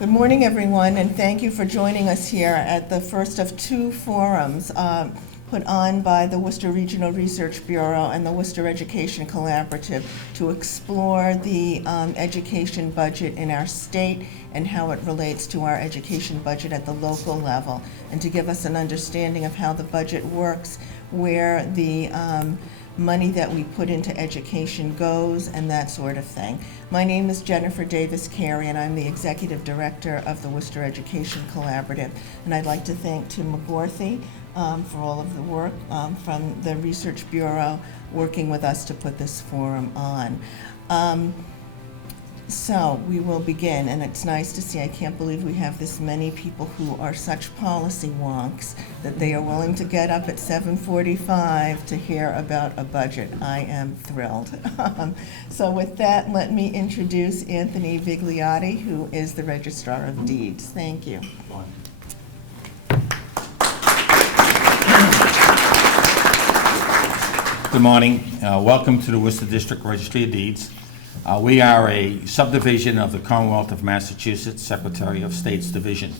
Good morning, everyone, and thank you for joining us here at the first of two forums put on by the Worcester Regional Research Bureau and the Worcester Education Collaborative to explore the education budget in our state and how it relates to our education budget at the local level, and to give us an understanding of how the budget works, where the money that we put into education goes, and that sort of thing. My name is Jennifer Davis Carey, and I'm the Executive Director of the Worcester Education Collaborative. And I'd like to thank Tim McGorthy for all of the work from the Research Bureau working with us to put this forum on. So we will begin, and it's nice to see. I can't believe we have this many people who are such policy wonks that they are willing to get up at 7:45 to hear about a budget. I am thrilled. So with that, let me introduce Anthony Vigliotti, who is the Registrar of Deeds. Thank you. Good morning. Welcome to the Worcester District Registry of Deeds. We are a subdivision of the Commonwealth of Massachusetts Secretary of State's Division.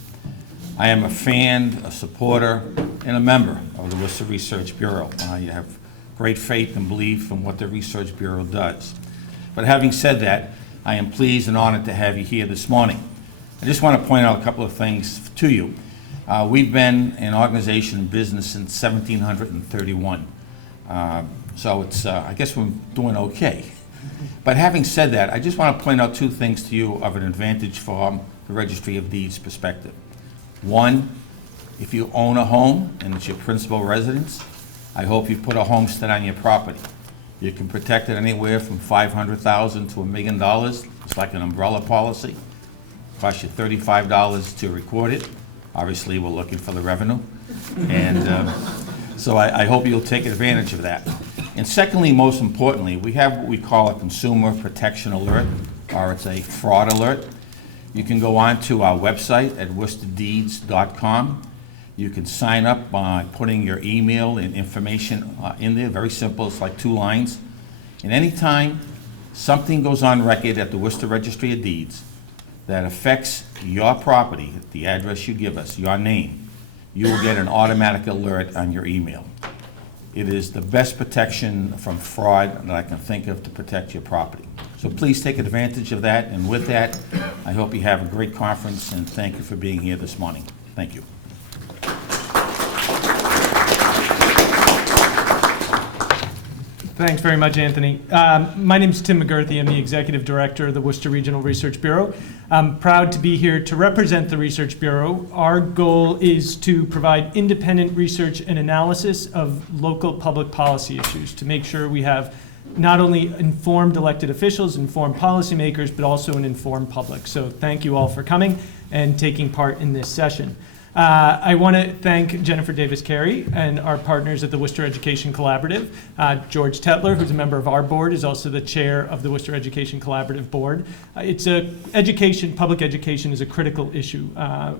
I am a fan, a supporter, and a member of the Worcester Research Bureau. I have great faith and belief in what the Research Bureau does. But having said that, I am pleased and honored to have you here this morning. I just want to point out a couple of things to you. We've been an organization in business since 1731. So it's, I guess we're doing okay. But having said that, I just want to point out two things to you of an advantage from the Registry of Deeds perspective. One, if you own a home and it's your principal residence, I hope you put a homestead on your property. You can protect it anywhere from $500,000 to $1 million. It's like an umbrella policy. It costs you $35 to record it. Obviously, we're looking for the revenue. And so I hope you'll take advantage of that. And secondly, most importantly, we have what we call a consumer protection alert, or it's a fraud alert. You can go on to our website at worcesterdeeds.com. You can sign up by putting your email and information in there. Very simple, it's like 2 lines. And anytime something goes on record at the Worcester Registry of Deeds that affects your property, the address you give us, your name, you will get an automatic alert on your email. It is the best protection from fraud that I can think of to protect your property. So please take advantage of that. And with that, I hope you have a great conference, and thank you for being here this morning. Thank you. Thanks very much, Anthony. My name is Tim McGurthy. I'm the Executive Director of the Worcester Regional Research Bureau. I'm proud to be here to represent the Research Bureau. Our goal is to provide independent research and analysis of local public policy issues to make sure we have not only informed elected officials, informed policymakers, but also an informed public. So thank you all for coming and taking part in this session. I want to thank Jennifer Davis Carey and our partners at the Worcester Education Collaborative. George Tetler, who's a member of our board, is also the chair of the Worcester Education Collaborative board. Public education is a critical issue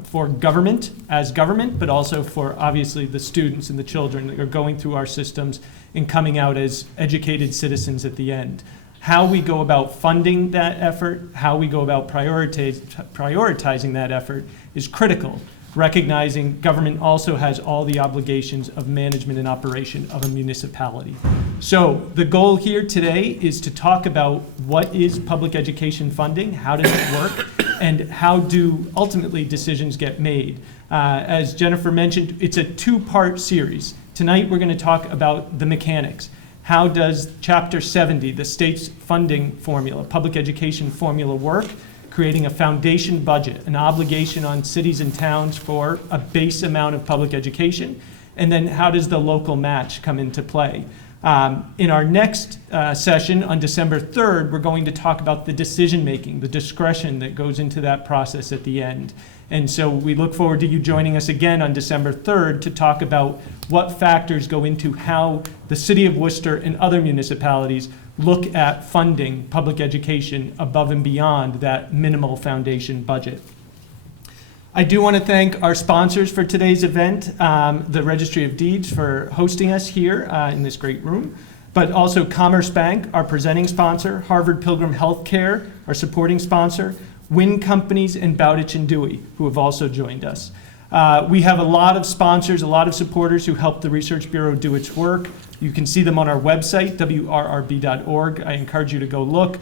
for government as government, but also for obviously the students and the children that are going through our systems and coming out as educated citizens at the end. How we go about funding that effort, how we go about prioritizing that effort is critical, recognizing government also has all the obligations of management and operation of a municipality. So the goal here today is to talk about what is public education funding, how does it work, and how do ultimately decisions get made. As Jennifer mentioned, it's a 2-part series. Tonight we're going to talk about the mechanics. How does Chapter 70, the state's funding formula, public education formula, work? Creating a foundation budget, an obligation on cities and towns for a base amount of public education, and then how does the local match come into play? In our next session on December 3rd, we're going to talk about the decision-making, the discretion that goes into that process at the end. And so we look forward to you joining us again on December 3rd to talk about what factors go into how the City of Worcester and other municipalities look at funding public education above and beyond that minimal foundation budget. I do want to thank our sponsors for today's event, the Registry of Deeds for hosting us here in this great room, but also Commerce Bank, our presenting sponsor, Harvard Pilgrim Healthcare, our supporting sponsor, Wynn Companies, and Bowditch and Dewey, who have also joined us. We have a lot of sponsors, a lot of supporters who help the Research Bureau do its work. You can see them on our website, wrrb.org. I encourage you to go look.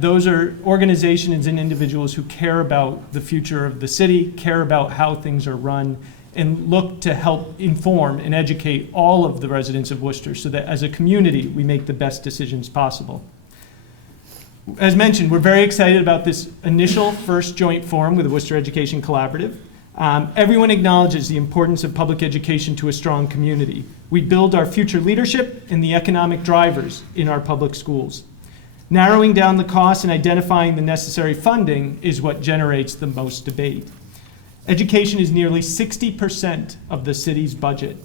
Those are organizations and individuals who care about the future of the city, care about how things are run, and look to help inform and educate all of the residents of Worcester so that as a community, we make the best decisions possible. As mentioned, we're very excited about this initial first joint forum with the Worcester Education Collaborative. Everyone acknowledges the importance of public education to a strong community. We build our future leadership and the economic drivers in our public schools. Narrowing down the costs and identifying the necessary funding is what generates the most debate. Education is nearly 60% of the city's budget.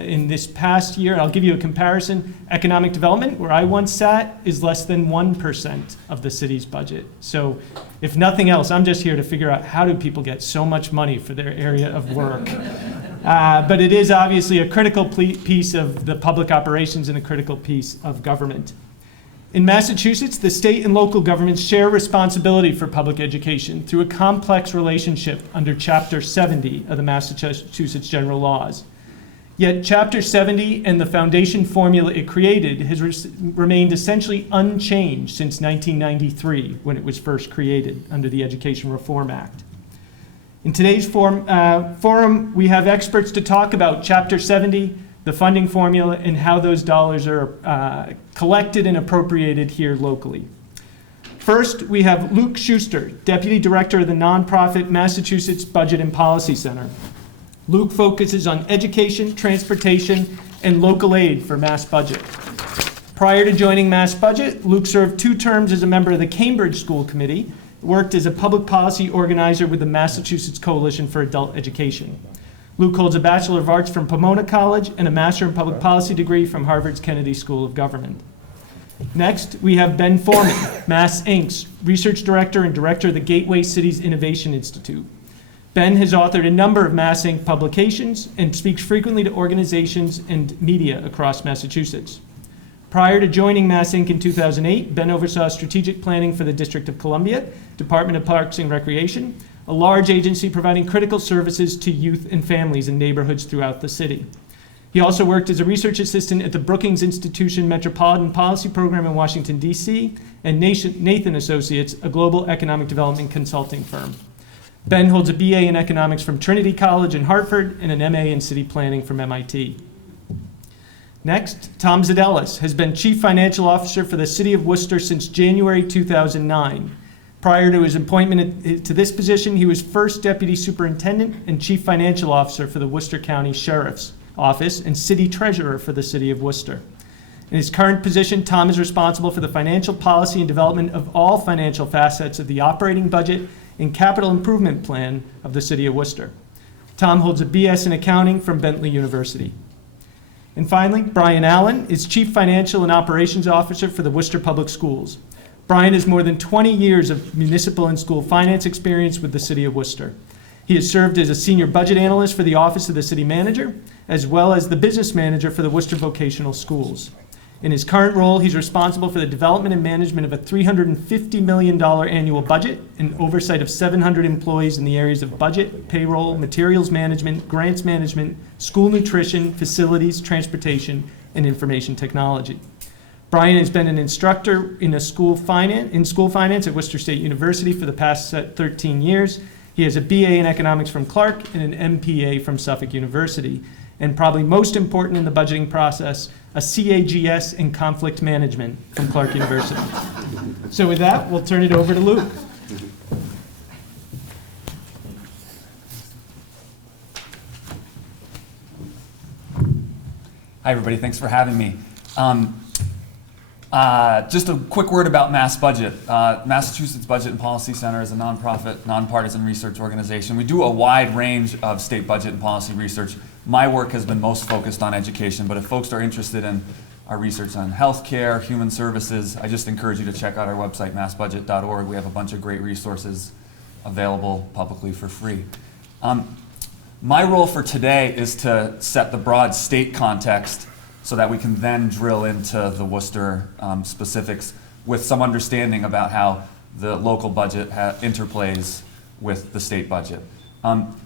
In this past year, I'll give you a comparison, economic development, where I once sat, is less than 1% of the city's budget. So if nothing else, I'm just here to figure out how do people get so much money for their area of work. But it is obviously a critical piece of the public operations and a critical piece of government. In Massachusetts, the state and local governments share responsibility for public education through a complex relationship under Chapter 70 of the Massachusetts General Laws. Yet Chapter 70 and the foundation formula it created has remained essentially unchanged since 1993, when it was first created under the Education Reform Act. In today's forum, we have experts to talk about Chapter 70, the funding formula, and how those dollars are collected and appropriated here locally. First, we have Luke Schuster, Deputy Director of the nonprofit Massachusetts Budget and Policy Center. Luke focuses on education, transportation, and local aid for Mass Budget. Prior to joining Mass Budget, Luke served 2 terms as a member of the Cambridge School Committee, worked as a public policy organizer with the Massachusetts Coalition for Adult Education. Luke holds a Bachelor of Arts from Pomona College and a Master in Public Policy degree from Harvard's Kennedy School of Government. Next, we have Ben Foreman, Mass Inc.'s Research Director and Director of the Gateway Cities Innovation Institute. Ben has authored a number of Mass Inc. publications and speaks frequently to organizations and media across Massachusetts. Prior to joining Mass Inc. in 2008, Ben oversaw strategic planning for the District of Columbia, Department of Parks and Recreation, a large agency providing critical services to youth and families in neighborhoods throughout the city. He also worked as a research assistant at the Brookings Institution Metropolitan Policy Program in Washington, D.C., and Nathan Associates, a global economic development consulting firm. Ben holds a BA in economics from Trinity College in Hartford and an MA in city planning from MIT. Next, Tom Zadelis has been Chief Financial Officer for the City of Worcester since January 2009. Prior to his appointment to this position, he was first Deputy Superintendent and Chief Financial Officer for the Worcester County Sheriff's Office and City Treasurer for the City of Worcester. In his current position, Tom is responsible for the financial policy and development of all financial facets of the operating budget and capital improvement plan of the City of Worcester. Tom holds a BS in accounting from Bentley University. And finally, Brian Allen is Chief Financial and Operations Officer for the Worcester Public Schools. Brian has more than 20 years of municipal and school finance experience with the City of Worcester. He has served as a senior budget analyst for the Office of the City Manager, as well as the business manager for the Worcester Vocational Schools. In his current role, he's responsible for the development and management of a $350 million annual budget and oversight of 700 employees in the areas of budget, payroll, materials management, grants management, school nutrition, facilities, transportation, and information technology. Brian has been an instructor in school finance at Worcester State University for the past 13 years. He has a BA in economics from Clark and an MPA from Suffolk University. And probably most important in the budgeting process, a CAGS in conflict management from Clark University. So with that, we'll turn it over to Luke. Hi, everybody. Thanks for having me. Just a quick word about Mass Budget. Massachusetts Budget and Policy Center is a nonprofit, nonpartisan research organization. We do a wide range of state budget and policy research. My work has been most focused on education, but if folks are interested in our research on healthcare, human services, I just encourage you to check out our website, massbudget.org. We have a bunch of great resources available publicly for free. My role for today is to set the broad state context so that we can then drill into the Worcester specifics with some understanding about how the local budget interplays with the state budget.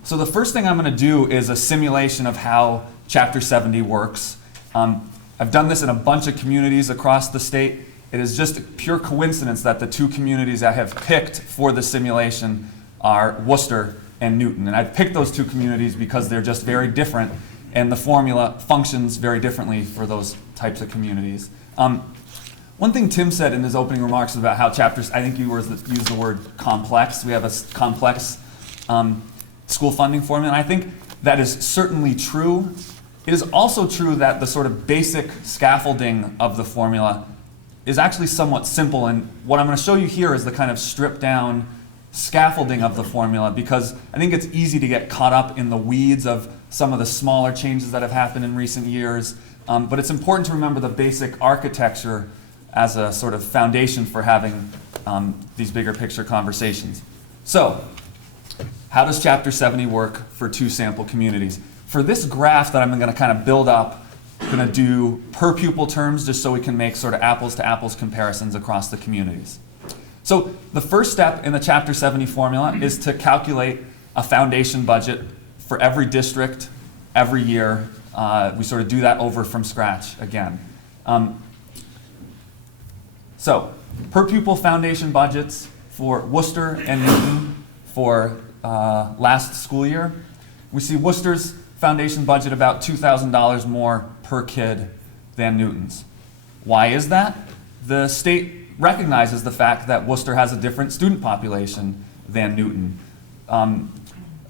So the first thing I'm going to do is a simulation of how Chapter 70 works. I've done this in a bunch of communities across the state. It is just pure coincidence that the two communities I have picked for the simulation are Worcester and Newton. And I've picked those two communities because they're just very different, and the formula functions very differently for those types of communities. One thing Tim said in his opening remarks about how chapters, I think you used the word complex. We have a complex school funding formula, and I think that is certainly true. It is also true that the sort of basic scaffolding of the formula is actually somewhat simple, and what I'm going to show you here is the kind of stripped down scaffolding of the formula, because I think it's easy to get caught up in the weeds of some of the smaller changes that have happened in recent years, but it's important to remember the basic architecture as a sort of foundation for having these bigger picture conversations. So, how does Chapter 70 work for two sample communities? For this graph that I'm going to kind of build up, I'm going to do per pupil terms just so we can make sort of apples to apples comparisons across the communities. So the first step in the Chapter 70 formula is to calculate a foundation budget for every district, every year. We sort of do that over from scratch again. So per pupil foundation budgets for Worcester and Newton for last school year. We see Worcester's foundation budget about $2,000 more per kid than Newton's. Why is that? The state recognizes the fact that Worcester has a different student population than Newton.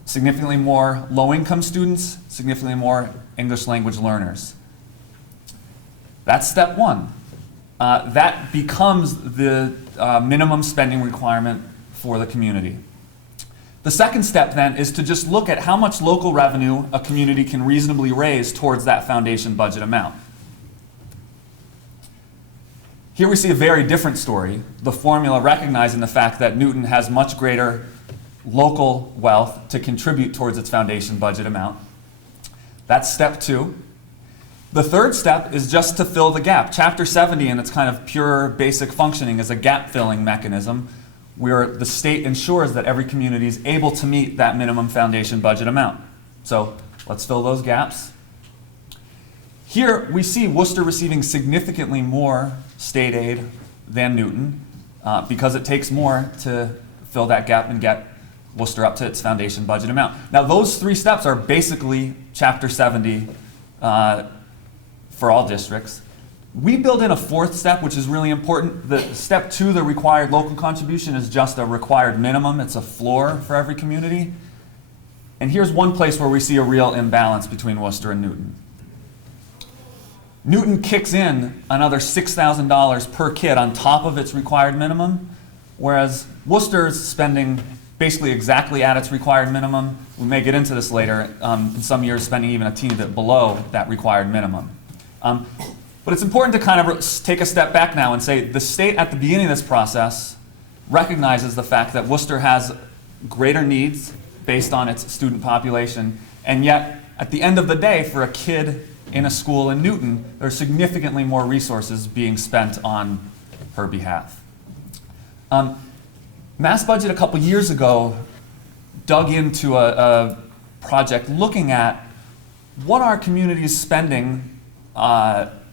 Significantly more low-income students, significantly more English language learners. That's step one. That becomes the minimum spending requirement for the community. The second step then is to just look at how much local revenue a community can reasonably raise towards that foundation budget amount. Here we see a very different story, the formula recognizing the fact that Newton has much greater local wealth to contribute towards its foundation budget amount. That's step two. The third step is just to fill the gap. Chapter 70 in its kind of pure basic functioning is a gap filling mechanism where the state ensures that every community is able to meet that minimum foundation budget amount. So let's fill those gaps. Here we see Worcester receiving significantly more state aid than Newton because it takes more to fill that gap and get Worcester up to its foundation budget amount. Now those three steps are basically Chapter 70 for all districts. We build in a fourth step, which is really important. The step two, the required local contribution, is just a required minimum. It's a floor for every community. And here's one place where we see a real imbalance between Worcester and Newton. Newton kicks in another $6,000 per kid on top of its required minimum, whereas Worcester is spending basically exactly at its required minimum. We may get into this later. In some years, spending even a teeny bit below that required minimum. But it's important to kind of take a step back now and say the state at the beginning of this process recognizes the fact that Worcester has greater needs based on its student population, and yet at the end of the day, for a kid in a school in Newton, there are significantly more resources being spent on her behalf. Mass Budget a couple years ago dug into a project looking at what our communities spending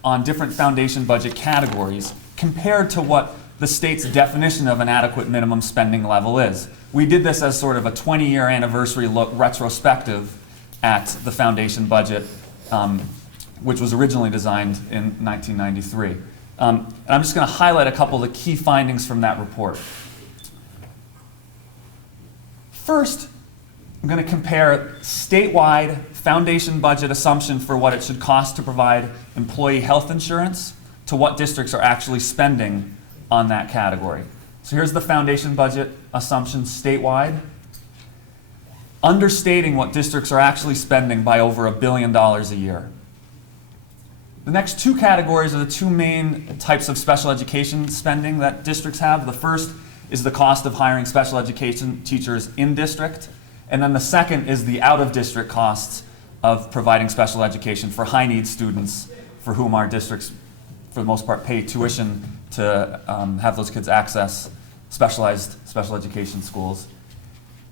on different foundation budget categories compared to what the state's definition of an adequate minimum spending level is. We did this as sort of a 20-year anniversary look retrospective at the foundation budget, which was originally designed in 1993. And I'm just going to highlight a couple of the key findings from that report. First, I'm going to compare statewide foundation budget assumption for what it should cost to provide employee health insurance to what districts are actually spending on that category. So here's the foundation budget assumption statewide, understating what districts are actually spending by over $1 billion a year. The next two categories are the two main types of special education spending that districts have. The first is the cost of hiring special education teachers in district, and then the second is the out-of-district costs of providing special education for high-need students for whom our districts, for the most part, pay tuition to have those kids access special education schools.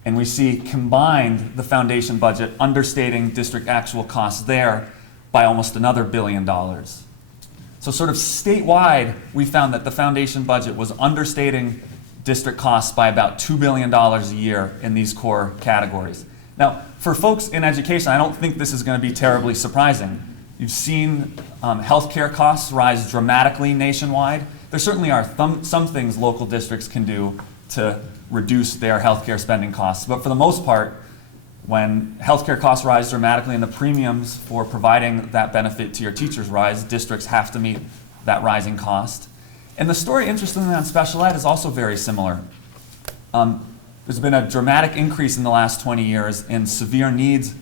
And we see combined the foundation budget understating district actual costs there by almost another $1 billion. So sort of statewide, we found that the foundation budget was understating district costs by about $2 billion a year in these core categories. Now, for folks in education, I don't think this is going to be terribly surprising. You've seen healthcare costs rise dramatically nationwide. There certainly are some things local districts can do to reduce their healthcare spending costs, but for the most part, when healthcare costs rise dramatically and the premiums for providing that benefit to your teachers rise, districts have to meet that rising cost. And the story, interestingly, on special ed is also very similar. There's been a dramatic increase in the last 20 years in severe needs,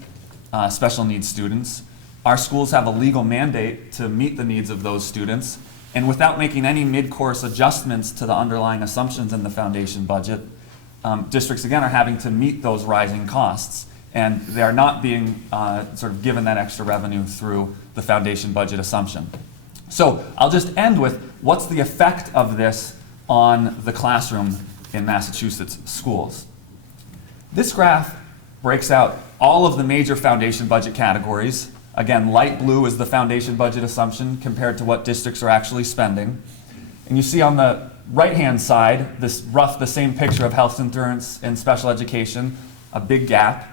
special needs students. Our schools have a legal mandate to meet the needs of those students, and without making any mid-course adjustments to the underlying assumptions in the foundation budget, districts, again, are having to meet those rising costs, and they're not being sort of given that extra revenue through the foundation budget assumption. So I'll just end with, what's the effect of this on the classroom in Massachusetts schools? This graph breaks out all of the major foundation budget categories. Again, light blue is the foundation budget assumption compared to what districts are actually spending. And you see on the right-hand side, the same picture of health insurance and special education, a big gap.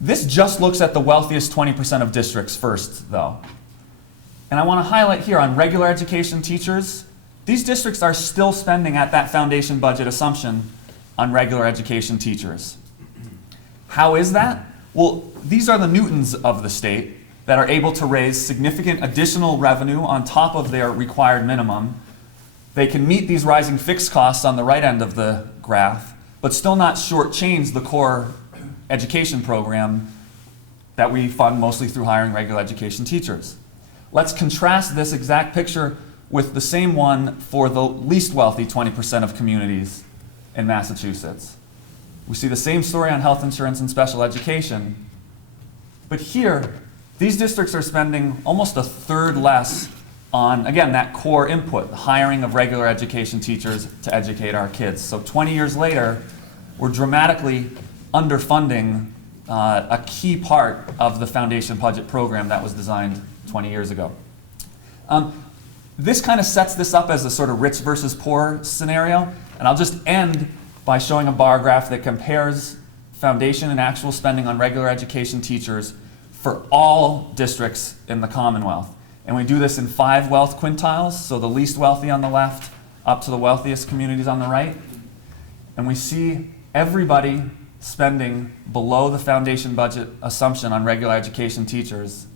This just looks at the wealthiest 20% of districts first, though. And I want to highlight here on regular education teachers, these districts are still spending at that foundation budget assumption on regular education teachers. How is that? Well, these are the Newtons of the state that are able to raise significant additional revenue on top of their required minimum. They can meet these rising fixed costs on the right end of the graph, but still not shortchange the core education program that we fund mostly through hiring regular education teachers. Let's contrast this exact picture with the same one for the least wealthy 20% of communities in Massachusetts. We see the same story on health insurance and special education, but here, these districts are spending almost a third less on, again, that core input, the hiring of regular education teachers to educate our kids. So 20 years later, we're dramatically underfunding a key part of the foundation budget program that was designed 20 years ago. This kind of sets this up as a sort of rich versus poor scenario, and I'll just end by showing a bar graph that compares foundation and actual spending on regular education teachers for all districts in the Commonwealth. And we do this in 5 wealth quintiles, so the least wealthy on the left up to the wealthiest communities on the right. And we see everybody spending below the foundation budget assumption on regular education teachers,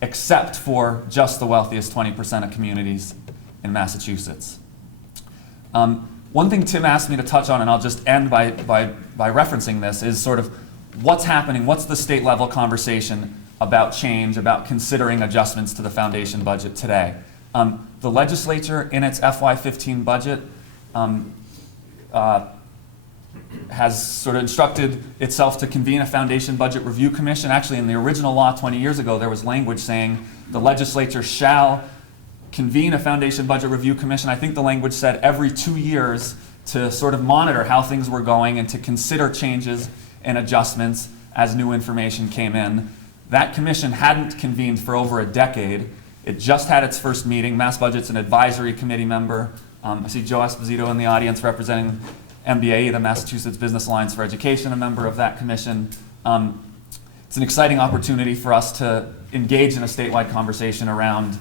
except for just the wealthiest 20% of communities in Massachusetts. One thing Tim asked me to touch on, and I'll just end by referencing this, is sort of what's happening, what's the state level conversation about change, about considering adjustments to the foundation budget today. The legislature in its FY15 budget has sort of instructed itself to convene a foundation budget review commission. Actually, in the original law 20 years ago, there was language saying the legislature shall convene a foundation budget review commission. I think the language said every 2 years to sort of monitor how things were going and to consider changes and adjustments as new information came in. That commission hadn't convened for over a decade. It just had its first meeting. Mass Budget's an advisory committee member. I see Joe Esposito in the audience representing MBAE, the Massachusetts Business Alliance for Education, a member of that commission. It's an exciting opportunity for us to engage in a statewide conversation around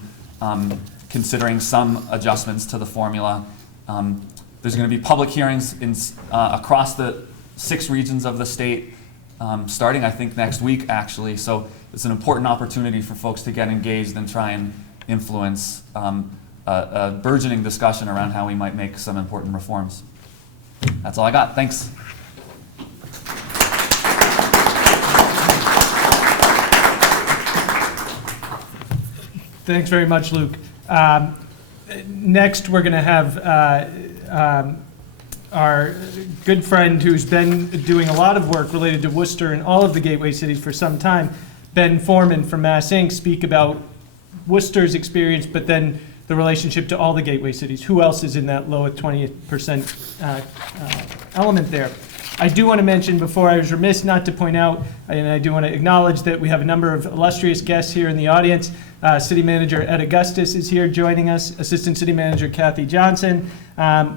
considering some adjustments to the formula. There's going to be public hearings across the 6 regions of the state, starting I think next week actually. So it's an important opportunity for folks to get engaged and try and influence a burgeoning discussion around how we might make some important reforms. That's all I got. Thanks. Thanks very much, Luke. Next, we're going to have our good friend who's been doing a lot of work related to Worcester and all of the gateway cities for some time, Ben Foreman from Mass Inc., speak about Worcester's experience, but then the relationship to all the gateway cities. Who else is in that low 20% element there? I do want to mention, before I was remiss not to point out, and I do want to acknowledge that we have a number of illustrious guests here in the audience. City Manager Ed Augustus is here joining us, Assistant City Manager Kathy Johnson.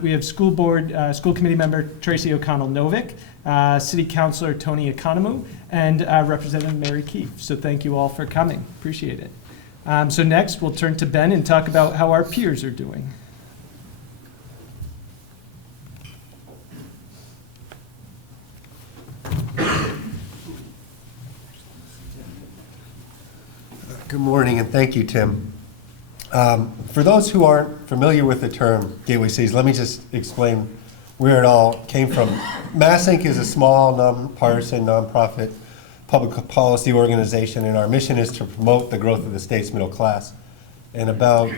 We have School Committee Member Tracy O'Connell-Novick, City Councilor Tony Economou, and Representative Mary Keefe. So thank you all for coming. Appreciate it. So next, we'll turn to Ben and talk about how our peers are doing. Good morning, and thank you, Tim. For those who aren't familiar with the term gateway cities, let me just explain where it all came from. Mass Inc. is a small, nonpartisan, nonprofit public policy organization, and our mission is to promote the growth of the state's middle class. And about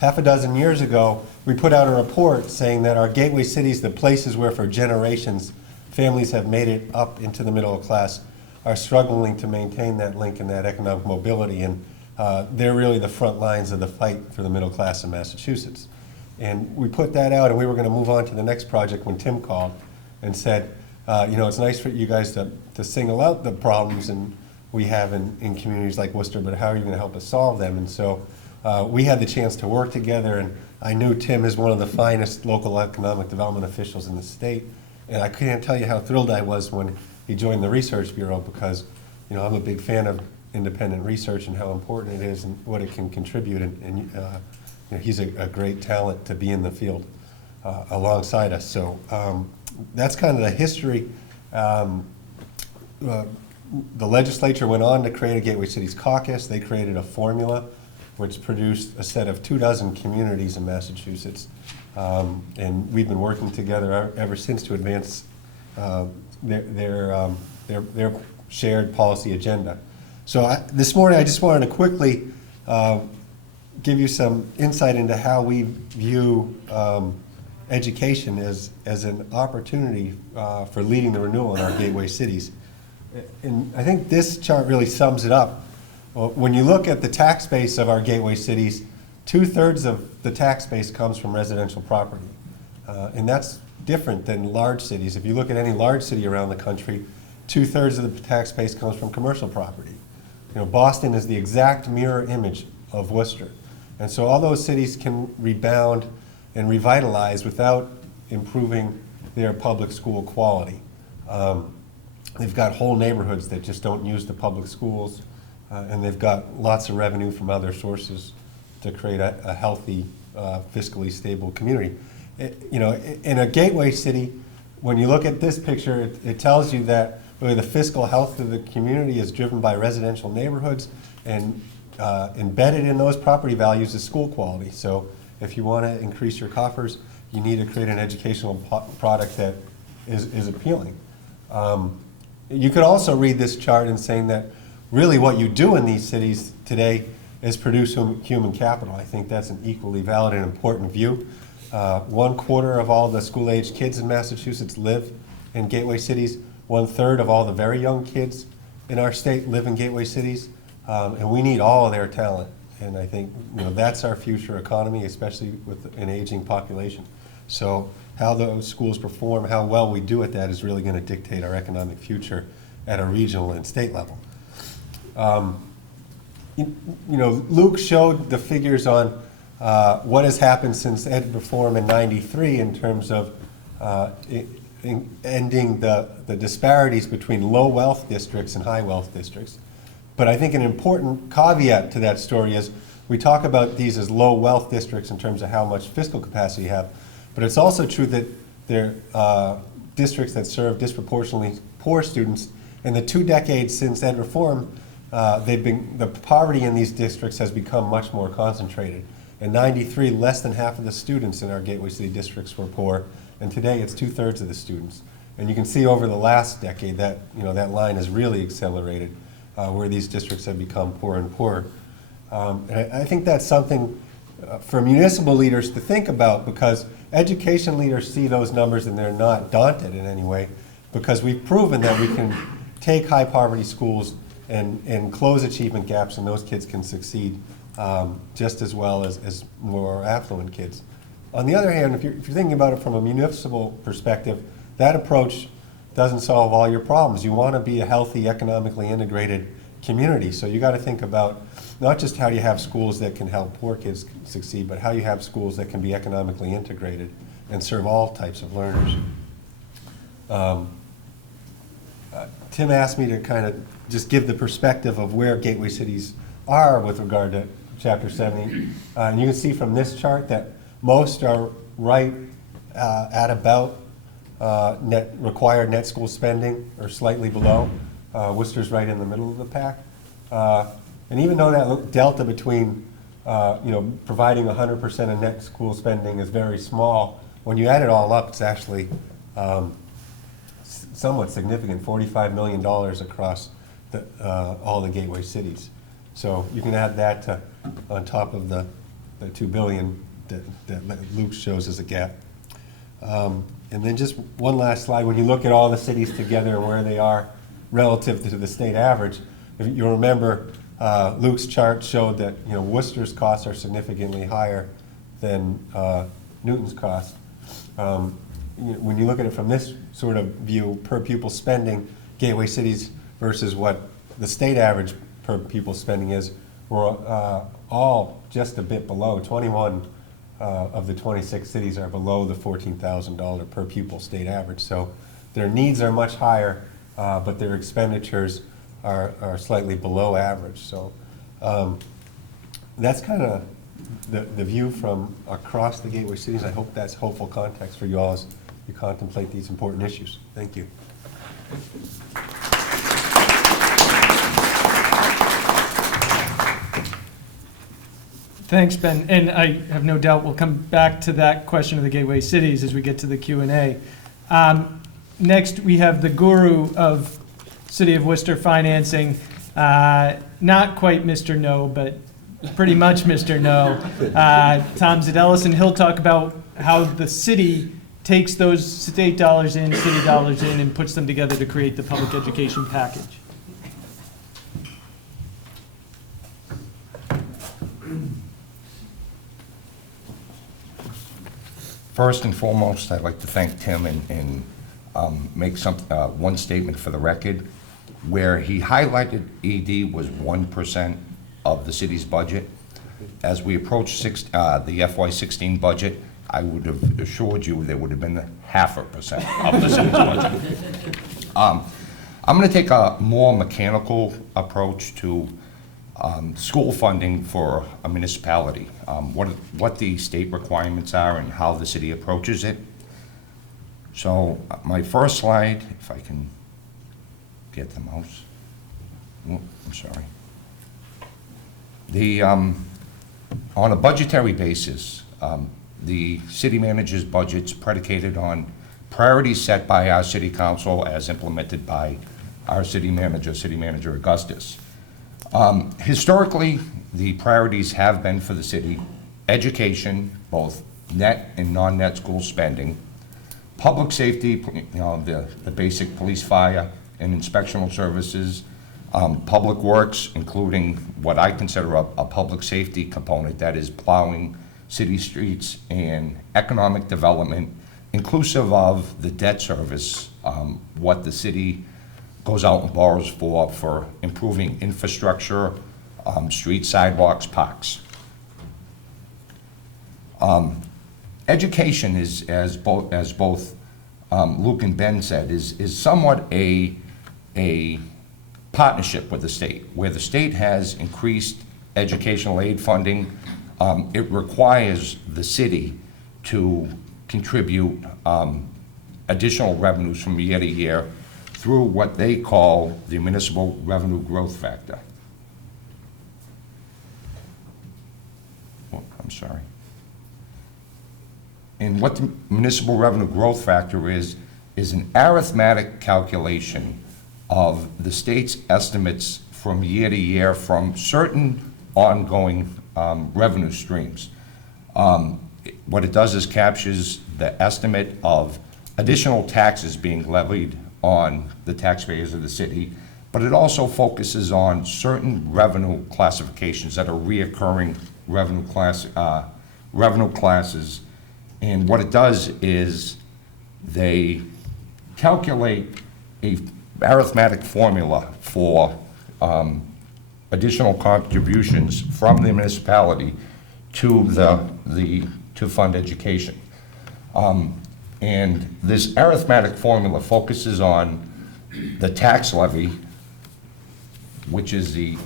half a dozen years ago, we put out a report saying that our gateway cities, the places where for generations families have made it up into the middle class, are struggling to maintain that link and that economic mobility, and they're really the front lines of the fight for the middle class in Massachusetts. And we put that out, and we were going to move on to the next project when Tim called and said, it's nice for you guys to single out the problems we have in communities like Worcester, but how are you going to help us solve them? And so we had the chance to work together, and I knew Tim is one of the finest local economic development officials in the state, and I can't tell you how thrilled I was when he joined the Research Bureau, because I'm a big fan of independent research and how important it is and what it can contribute, and he's a great talent to be in the field alongside us. So that's kind of the history. The legislature went on to create a Gateway Cities Caucus. They created a formula which produced a set of 24 communities in Massachusetts, and we've been working together ever since to advance their shared policy agenda. So this morning I just wanted to quickly give you some insight into how we view education as an opportunity for leading the renewal in our gateway cities. And I think this chart really sums it up. When you look at the tax base of our gateway cities, 2/3 of the tax base comes from residential property. And that's different than large cities. If you look at any large city around the country, 2/3 of the tax base comes from commercial property. Boston is the exact mirror image of Worcester. And so all those cities can rebound and revitalize without improving their public school quality. They've got whole neighborhoods that just don't use the public schools, and they've got lots of revenue from other sources to create a healthy, fiscally stable community. In a gateway city, when you look at this picture, it tells you that really the fiscal health of the community is driven by residential neighborhoods, and embedded in those property values is school quality. So if you want to increase your coffers, you need to create an educational product that is appealing. You could also read this chart in saying that really what you do in these cities today is produce human capital. I think that's an equally valid and important view. 1/4 of all the school-aged kids in Massachusetts live in gateway cities. 1/3 of all the very young kids in our state live in gateway cities, and we need all of their talent. And I think that's our future economy, especially with an aging population. So how those schools perform, how well we do at that, is really going to dictate our economic future at a regional and state level. Luke showed the figures on what has happened since ed reform in '93 in terms of ending the disparities between low wealth districts and high wealth districts. But I think an important caveat to that story is we talk about these as low wealth districts in terms of how much fiscal capacity you have, but it's also true that they're districts that serve disproportionately poor students. In the 2 decades since ed reform, the poverty in these districts has become much more concentrated. In '93, less than half of the students in our gateway city districts were poor, and today it's 2/3 of the students. And you can see over the last decade that that line has really accelerated, where these districts have become poorer and poorer. And I think that's something for municipal leaders to think about, because education leaders see those numbers and they're not daunted in any way, because we've proven that we can take high poverty schools and close achievement gaps, and those kids can succeed just as well as more affluent kids. On the other hand, if you're thinking about it from a municipal perspective, that approach doesn't solve all your problems. You want to be a healthy, economically integrated community. So you got to think about not just how you have schools that can help poor kids succeed, but how you have schools that can be economically integrated and serve all types of learners. Tim asked me to kind of just give the perspective of where gateway cities are with regard to Chapter 70. And you can see from this chart that most are right at about required net school spending, or slightly below. Worcester's right in the middle of the pack. And even though that delta between providing 100% of net school spending is very small, when you add it all up, it's actually somewhat significant, $45 million across all the gateway cities. So you can add that to, on top of the $2 billion that Luke shows as a gap. And then just one last slide. When you look at all the cities together and where they are relative to the state average, if you remember, Luke's chart showed that Worcester's costs are significantly higher than Newton's costs. When you look at it from this sort of view, per pupil spending, gateway cities versus what the state average per pupil spending is, we're all just a bit below. 21 of the 26 cities are below the $14,000 per pupil state average. So their needs are much higher, but their expenditures are slightly below average. So that's kind of the view from across the gateway cities. I hope that's hopeful context for you all as you contemplate these important issues. Thank you. Thanks, Ben. And I have no doubt we'll come back to that question of the gateway cities as we get to the Q&A. Next, we have the guru of City of Worcester financing. Not quite Mr. No, but pretty much Mr. No. Tom Zadelis, and he'll talk about how the city takes those state dollars in, city dollars in, and puts them together to create the public education package. First and foremost, I'd like to thank Tim and make one statement for the record. Where he highlighted ED was 1% of the city's budget. As we approach the FY16 budget, I would have assured you there would have been 0.5% of the city's budget. I'm going to take a more mechanical approach to school funding for a municipality, what the state requirements are and how the city approaches it. So my first slide, if I can get the mouse. Oh, I'm sorry. On a budgetary basis, the city manager's budget's predicated on priorities set by our city council as implemented by our city manager Augustus. Historically, the priorities have been for the city: education, both net and non-net school spending; public safety, the basic police, fire, and inspectional services; public works, including what I consider a public safety component, that is plowing city streets; and economic development, inclusive of the debt service, what the city goes out and borrows for improving infrastructure, streets, sidewalks, parks. Education is, as both Luke and Ben said, is somewhat a partnership with the state, where the state has increased educational aid funding. It requires the city to contribute additional revenues from year to year through what they call the Municipal Revenue Growth Factor. Oh, I'm sorry. And what the Municipal Revenue Growth Factor is an arithmetic calculation of the state's estimates from year to year from certain ongoing revenue streams. What it does is captures the estimate of additional taxes being levied on the taxpayers of the city but it also focuses on certain revenue classifications that are reoccurring revenue classes. And what it does is they calculate a arithmetic formula for additional contributions from the municipality to to fund education. And this arithmetic formula focuses on the tax levy, which is the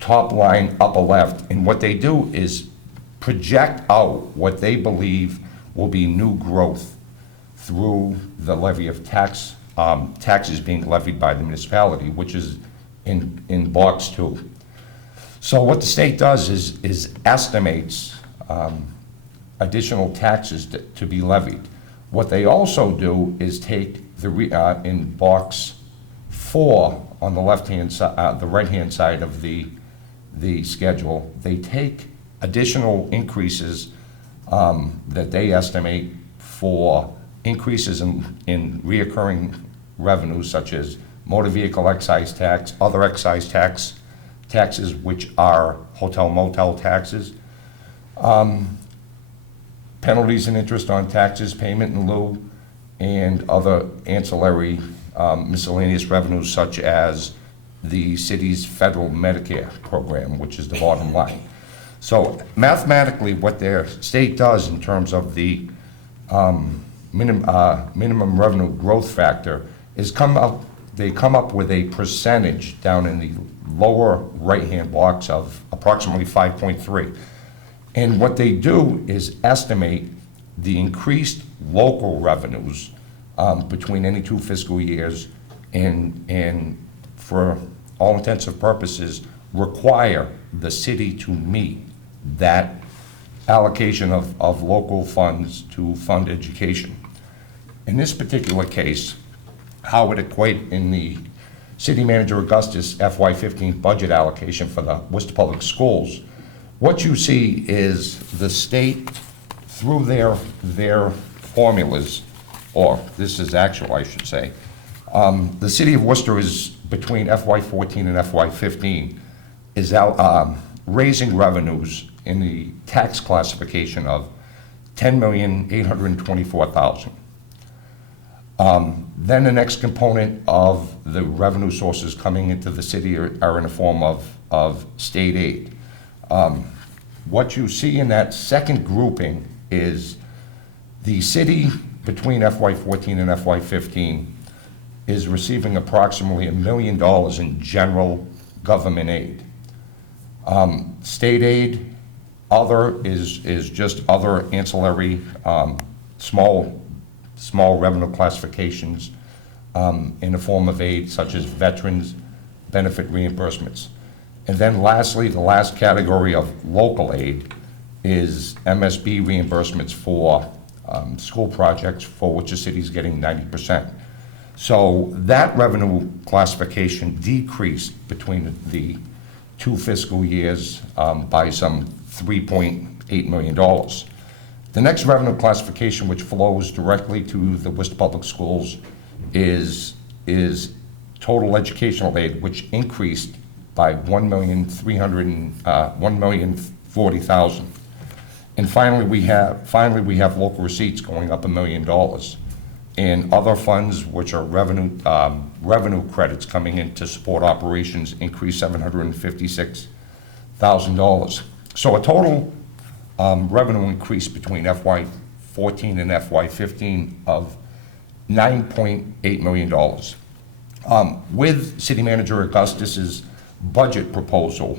top line upper left. And what they do is project out what they believe will be new growth through the levy of taxes being levied by the municipality, which is in box 2. So what the state does is estimates additional taxes to be levied. What they also do is take in box 4 on the left-hand side, the right-hand side of the schedule, they take additional increases that they estimate for increases in reoccurring revenues such as motor vehicle excise tax, other excise taxes which are hotel motel taxes, penalties and interest on taxes, payment in lieu, and other ancillary miscellaneous revenues such as the city's federal Medicare program, which is the bottom line. So mathematically, what their state does in terms of the minimum revenue growth factor is they come up with a percentage down in the lower right-hand box of approximately 5.3. And what they do is estimate the increased local revenues between any 2 fiscal years and for all intents and purposes require the city to meet that allocation of local funds to fund education. In this particular case, how it equate in the City Manager Augustus FY15 budget allocation for the Worcester Public Schools, what you see is the state, through their formulas, or this is actual, I should say, the City of Worcester is between FY14 and FY15 is out raising revenues in the tax classification of $10,824,000. Then the next component of the revenue sources coming into the city are in the form of state aid. What you see in that second grouping is the city between FY14 and FY15 is receiving approximately $1 million in general government aid. State aid, other is just other ancillary small revenue classifications in the form of aid such as veterans benefit reimbursements. And then lastly, the last category of local aid is MSB reimbursements for school projects for which the city is getting 90%. So that revenue classification decreased between the 2 fiscal years by some $3.8 million. The next revenue classification, which flows directly to the Worcester Public Schools, is total educational aid, which increased by $1,040,000. And finally, we have local receipts going up $1 million, and other funds, which are revenue credits coming in to support operations, increased $756,000. So a total revenue increase between FY14 and FY15 of $9.8 million. With City Manager Augustus's budget proposal,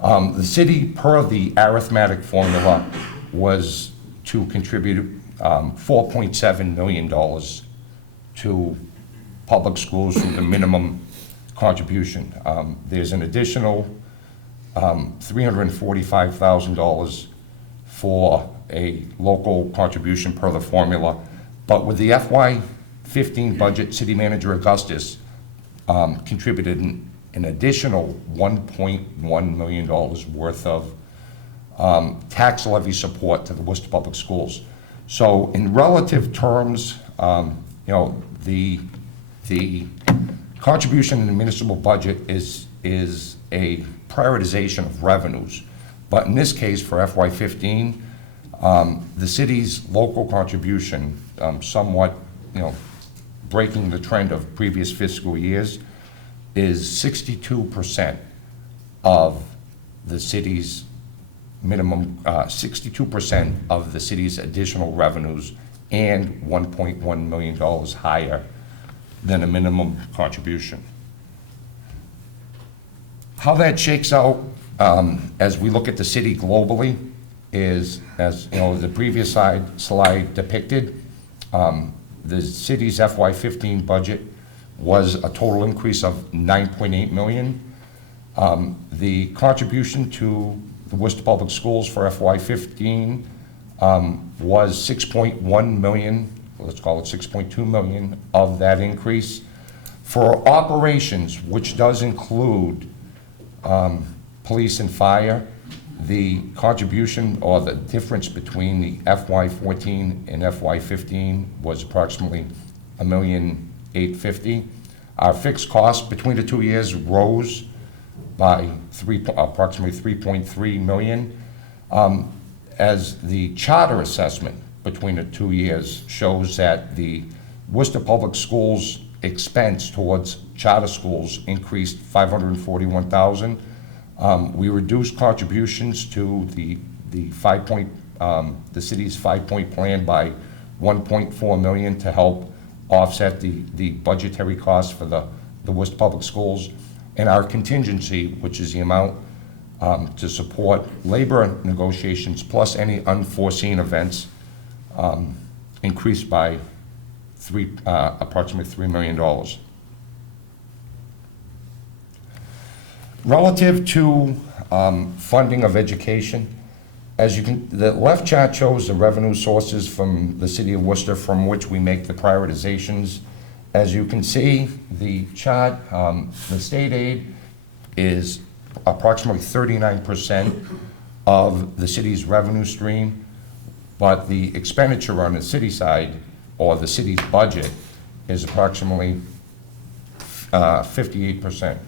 the city, per the arithmetic formula, was to contribute $4.7 million to public schools through the minimum contribution. There's an additional $345,000 for a local contribution per the formula. But with the FY15 budget, City Manager Augustus contributed an additional $1.1 million worth of tax levy support to the Worcester Public Schools. So in relative terms, the contribution in the municipal budget is a prioritization of revenues. But in this case, for FY15, the city's local contribution, somewhat, breaking the trend of previous fiscal years, is 62% of the city's minimum, 62% of the city's additional revenues, and $1.1 million higher than a minimum contribution. How that shakes out as we look at the city globally is, as the previous slide depicted, the city's FY15 budget was a total increase of $9.8 million. The contribution to the Worcester Public Schools for FY15 was $6.1 million, let's call it $6.2 million of that increase. For operations, which does include police and fire, the contribution or the difference between the FY14 and FY15 was approximately $1,850,000. Our fixed costs between the 2 years rose by approximately $3.3 million. As the charter assessment between the 2 years shows that the Worcester Public Schools expense towards charter schools increased $541,000. We reduced contributions to the city's 5-point plan by $1.4 million to help offset the budgetary costs for the Worcester Public Schools. And our contingency, which is the amount to support labor negotiations plus any unforeseen events, increased by approximately $3 million. Relative to funding of education, the left chart shows the revenue sources from the city of Worcester from which we make the prioritizations. As you can see, the chart, the state aid is approximately 39% of the city's revenue stream, but the expenditure on the city side, or the city's budget, is approximately 58%.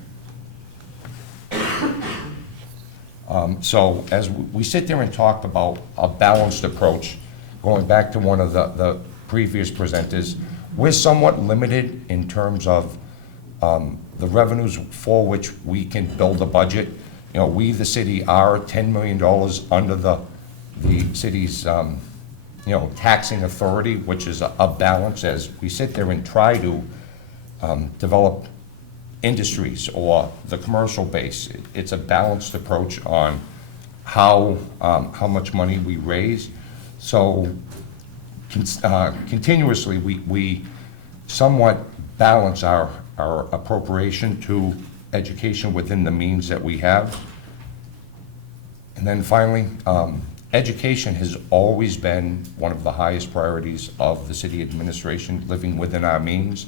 So as we sit there and talk about a balanced approach, going back to one of the previous presenters, we're somewhat limited in terms of the revenues for which we can build a budget. We, the city, are $10 million under the city's taxing authority, which is a balance as we sit there and try to develop industries or the commercial base. It's a balanced approach on how much money we raise. So continuously, we somewhat balance our appropriation to education within the means that we have. And then finally, education has always been one of the highest priorities of the city administration, living within our means.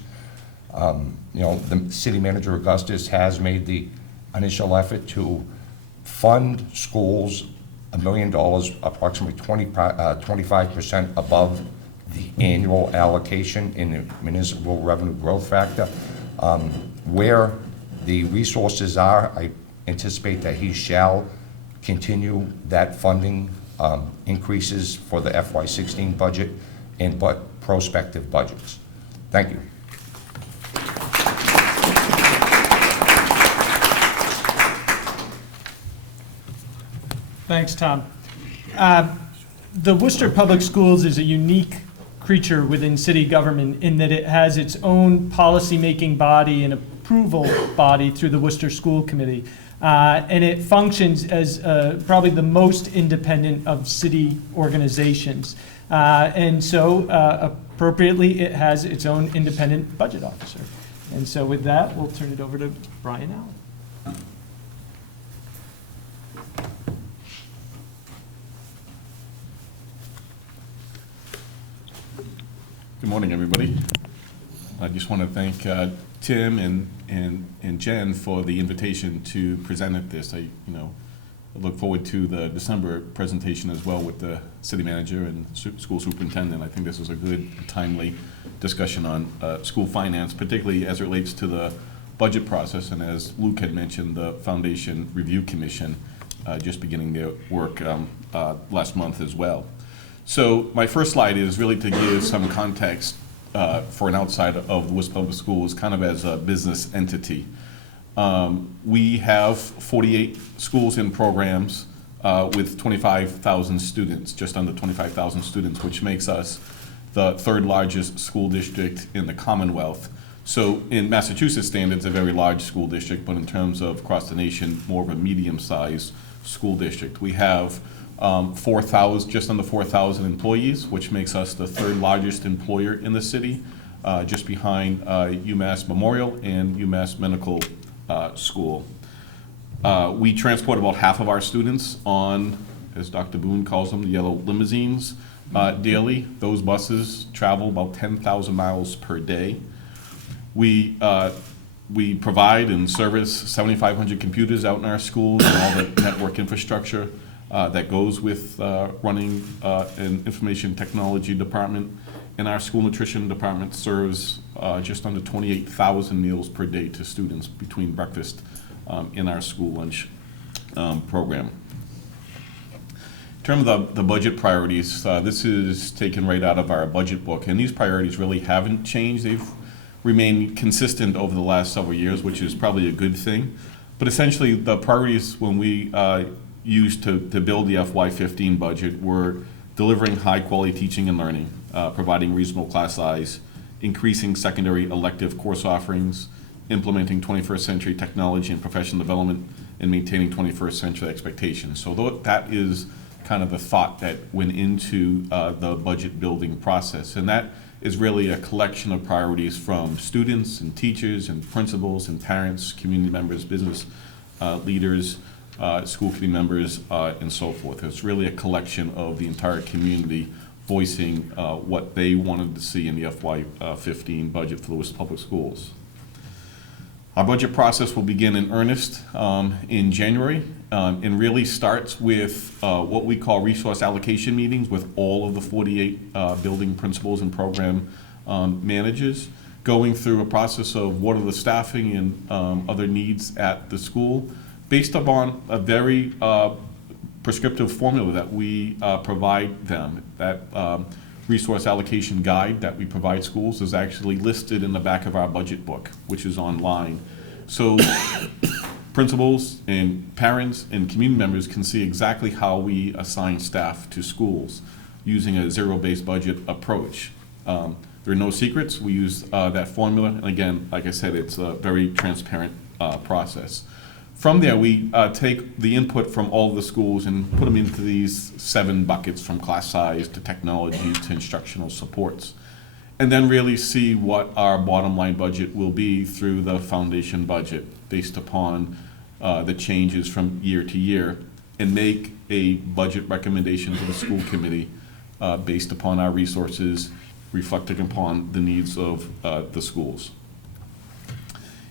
The city manager, Augustus, has made the initial effort to fund schools $1 million, approximately 25% above the annual allocation in the municipal revenue growth factor. Where the resources are, I anticipate that he shall continue that funding increases for the FY16 budget and prospective budgets. Thank you. Thanks, Tom. The Worcester Public Schools is a unique creature within city government in that it has its own policy-making body and approval body through the Worcester School Committee. And it functions as probably the most independent of city organizations. And so appropriately, it has its own independent budget officer. And so with that, we'll turn it over to Brian Allen. Good morning, everybody. I just want to thank Tim and Jen for the invitation to present at this. I look forward to the December presentation as well with the city manager and school superintendent. I think this is a good, timely discussion on school finance, particularly as it relates to the budget process, and as Luke had mentioned, the Foundation Review Commission just beginning their work last month as well. So my first slide is really to give some context for an outside of the Worcester Public Schools, kind of as a business entity. We have 48 schools and programs with 25,000 students, just under 25,000 students, which makes us the third largest school district in the Commonwealth. So in Massachusetts standards, a very large school district, but in terms of across the nation, more of a medium-sized school district. We have 4,000, just under 4,000 employees, which makes us the third largest employer in the city, just behind UMass Memorial and UMass Medical School. We transport about half of our students on, as Dr. Boone calls them, the yellow limousines daily. Those buses travel about 10,000 miles per day. We provide and service 7,500 computers out in our schools and all the network infrastructure that goes with running an information technology department. And our school nutrition department serves just under 28,000 meals per day to students between breakfast in our school lunch program. In terms of the budget priorities, this is taken right out of our budget book, and these priorities really haven't changed. They've remained consistent over the last several years, which is probably a good thing. But essentially, the priorities when we used to build the FY15 budget were delivering high-quality teaching and learning, providing reasonable class size, increasing secondary elective course offerings, implementing 21st century technology and professional development, and maintaining 21st century expectations. So that is kind of the thought that went into the budget building process. And that is really a collection of priorities from students and teachers and principals and parents, community members, business leaders, school committee members, and so forth. It's really a collection of the entire community voicing what they wanted to see in the FY15 budget for the Worcester Public Schools. Our budget process will begin in earnest in January and really starts with what we call resource allocation meetings with all of the 48 building principals and program managers, going through a process of what are the staffing and other needs at the school based upon a very prescriptive formula that we provide them. That resource allocation guide that we provide schools is actually listed in the back of our budget book, which is online. So principals and parents and community members can see exactly how we assign staff to schools using a zero-based budget approach. There are no secrets. We use that formula. And again, like I said, it's a very transparent process. From there, we take the input from all of the schools and put them into these 7 buckets, from class size to technology to instructional supports, and then really see what our bottom line budget will be through the foundation budget based upon the changes from year to year, and make a budget recommendation to the school committee based upon our resources, reflecting upon the needs of the schools.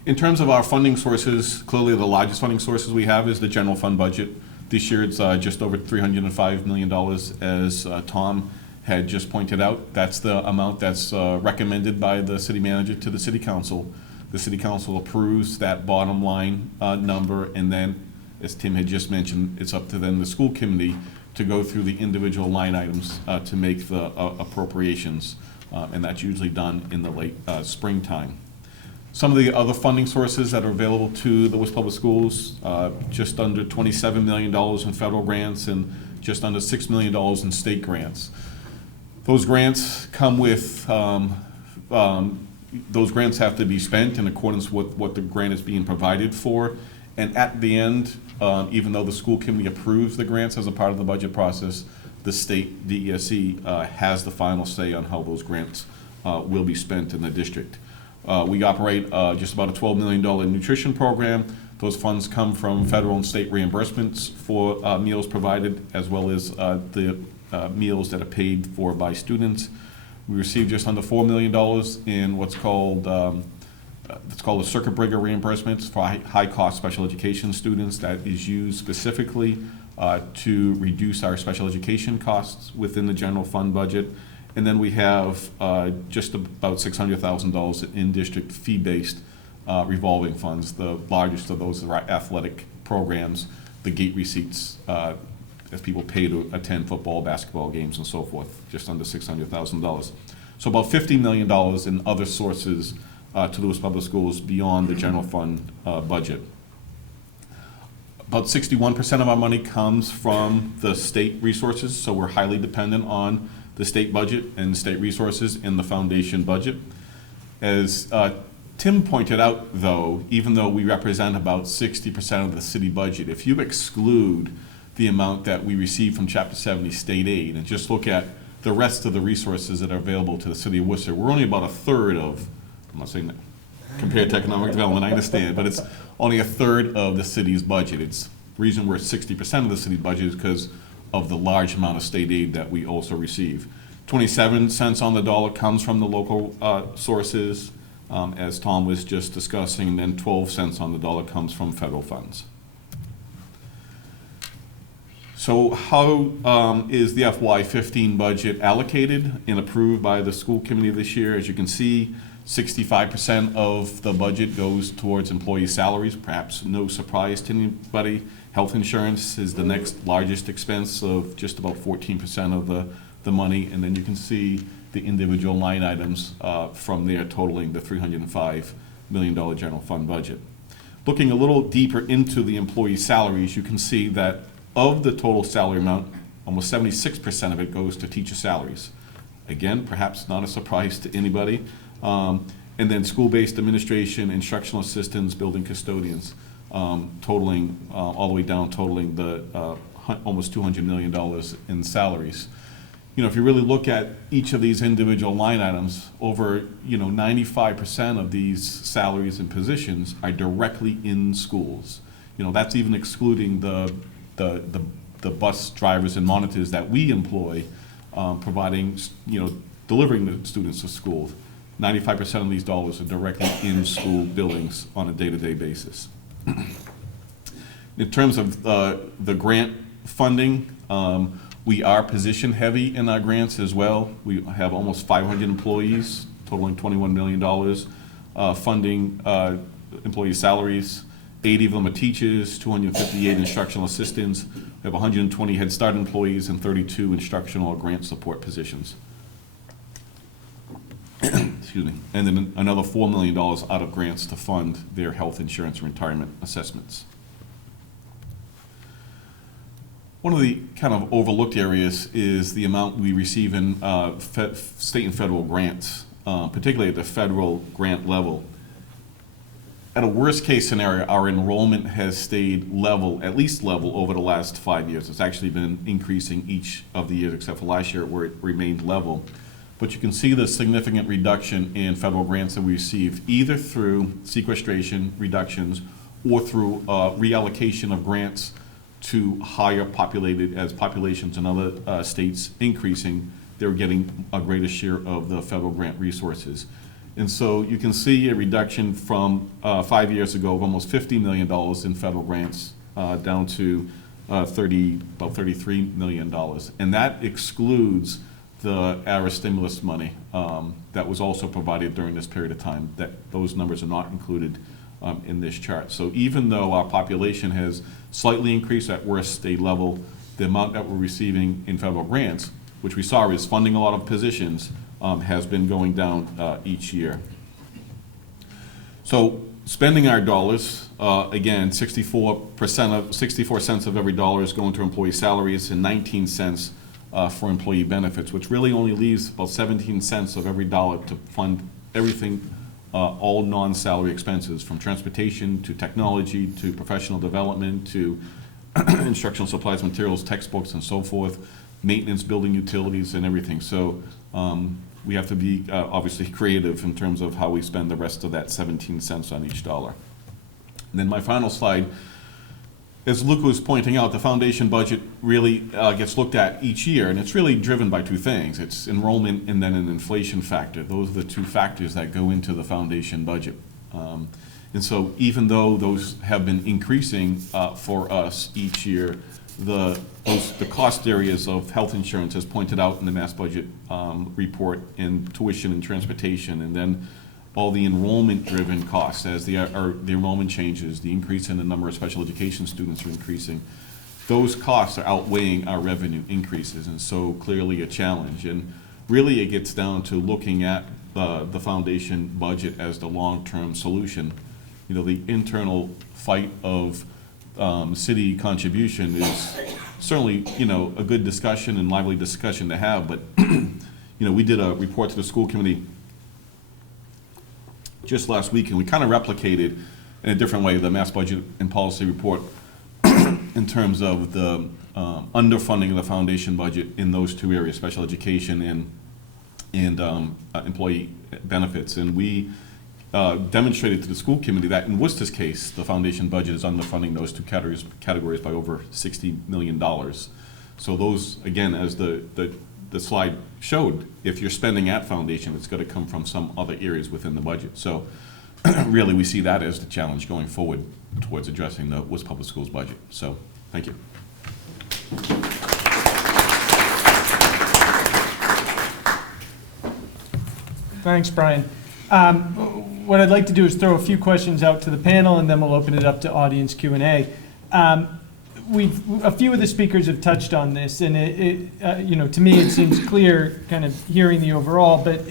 In terms of our funding sources, clearly the largest funding sources we have is the general fund budget. This year it's just over $305 million, as Tom had just pointed out. That's the amount that's recommended by the city manager to the city council. The city council approves that bottom line number, and then, as Tim had just mentioned, it's up to then the school committee to go through the individual line items to make the appropriations, and that's usually done in the late springtime. Some of the other funding sources that are available to the Worcester Public Schools, just under $27 million in federal grants and just under $6 million in state grants. Those grants come with, those grants have to be spent in accordance with what the grant is being provided for. And at the end, even though the school committee approves the grants as a part of the budget process, the state DESE has the final say on how those grants will be spent in the district. We operate just about a $12 million nutrition program. Those funds come from federal and state reimbursements for meals provided, as well as the meals that are paid for by students. We receive just under $4 million in what's called a circuit breaker reimbursements for high-cost special education students. That is used specifically to reduce our special education costs within the general fund budget. And then we have just about $600,000 in district fee-based revolving funds. The largest of those are our athletic programs, the gate receipts, as people pay to attend football, basketball games, and so forth, just under $600,000. So about $50 million in other sources to Lewis Public Schools beyond the general fund budget. About 61% of our money comes from the state resources, so we're highly dependent on the state budget and state resources in the foundation budget. As Tim pointed out, though, even though we represent about 60% of the city budget, if you exclude the amount that we receive from Chapter 70 state aid and just look at the rest of the resources that are available to the city of Worcester, we're only about a third of, I'm not saying that compared to economic development, I understand, but it's only a third of the city's budget. It's the reason we're at 60% of the city's budget is because of the large amount of state aid that we also receive. 27 cents on the dollar comes from the local sources, as Tom was just discussing, and then 12 cents on the dollar comes from federal funds. So how is the FY15 budget allocated and approved by the school committee this year? As you can see, 65% of the budget goes towards employee salaries, perhaps no surprise to anybody. Health insurance is the next largest expense of just about 14% of the money, and then you can see the individual line items from there totaling the $305 million general fund budget. Looking a little deeper into the employee salaries, you can see that of the total salary amount, almost 76% of it goes to teacher salaries. Again, perhaps not a surprise to anybody. And then school-based administration, instructional assistants, building custodians, totaling all the way down, totaling the almost $200 million in salaries. You know, if you really look at each of these individual line items, over 95% of these salaries and positions are directly in schools. You know, that's even excluding the bus drivers and monitors that we employ, providing, delivering the students to schools. 95% of these dollars are directly in school buildings on a day-to-day basis. In terms of the grant funding, we are position heavy in our grants as well. We have almost 500 employees, totaling $21 million, funding employee salaries. 80 of them are teachers, 258 instructional assistants. We have 120 Head Start employees and 32 instructional or grant support positions. Excuse me. And then another $4 million out of grants to fund their health insurance and retirement assessments. One of the kind of overlooked areas is the amount we receive in state and federal grants, particularly at the federal grant level. At a worst case scenario, our enrollment has stayed level, at least level, over the last 5 years. It's actually been increasing each of the years except for last year where it remained level. But you can see the significant reduction in federal grants that we receive either through sequestration reductions or through reallocation of grants to higher populated, as populations in other states increasing, they're getting a greater share of the federal grant resources. And so you can see a reduction from 5 years ago of almost $50 million in federal grants down to about $33 million. And that excludes the ARA stimulus money that was also provided during this period of time. Those numbers are not included in this chart. So even though our population has slightly increased at worst state level, the amount that we're receiving in federal grants, which we saw is funding a lot of positions, has been going down each year. So spending our dollars, again, 64 cents of every dollar is going to employee salaries and 19 cents for employee benefits, which really only leaves about 17 cents of every dollar to fund everything, all non-salary expenses, from transportation to technology to professional development to instructional supplies, materials, textbooks, and so forth, maintenance, building utilities, and everything. So we have to be obviously creative in terms of how we spend the rest of that 17 cents on each dollar. And then my final slide, as Luke was pointing out, the foundation budget really gets looked at each year, and it's really driven by two things. It's enrollment and then an inflation factor. Those are the two factors that go into the foundation budget. And so even though those have been increasing for us each year, the cost areas of health insurance, as pointed out in the Mass Budget report, in tuition and transportation, and then all the enrollment-driven costs as the enrollment changes, the increase in the number of special education students are increasing. Those costs are outweighing our revenue increases, and so clearly a challenge. And really it gets down to looking at the foundation budget as the long-term solution. You know, the internal fight of city contribution is certainly, you know, a good discussion and lively discussion to have, but you know, we did a report to the school committee just last week, and we kind of replicated in a different way the Mass Budget and Policy Report in terms of the underfunding of the foundation budget in those two areas, special education and employee benefits. And we demonstrated to the school committee that in Worcester's case, the foundation budget is underfunding those two categories by over $60 million. So those, again, as the slide showed, if you're spending at foundation, it's going to come from some other areas within the budget. So really, we see that as the challenge going forward towards addressing the Worcester Public Schools budget. So, thank you. Thanks, Brian. What I'd like to do is throw a few questions out to the panel, and then we'll open it up to audience Q&A. A few of the speakers have touched on this, and you know, to me it seems clear, kind of hearing the overall, but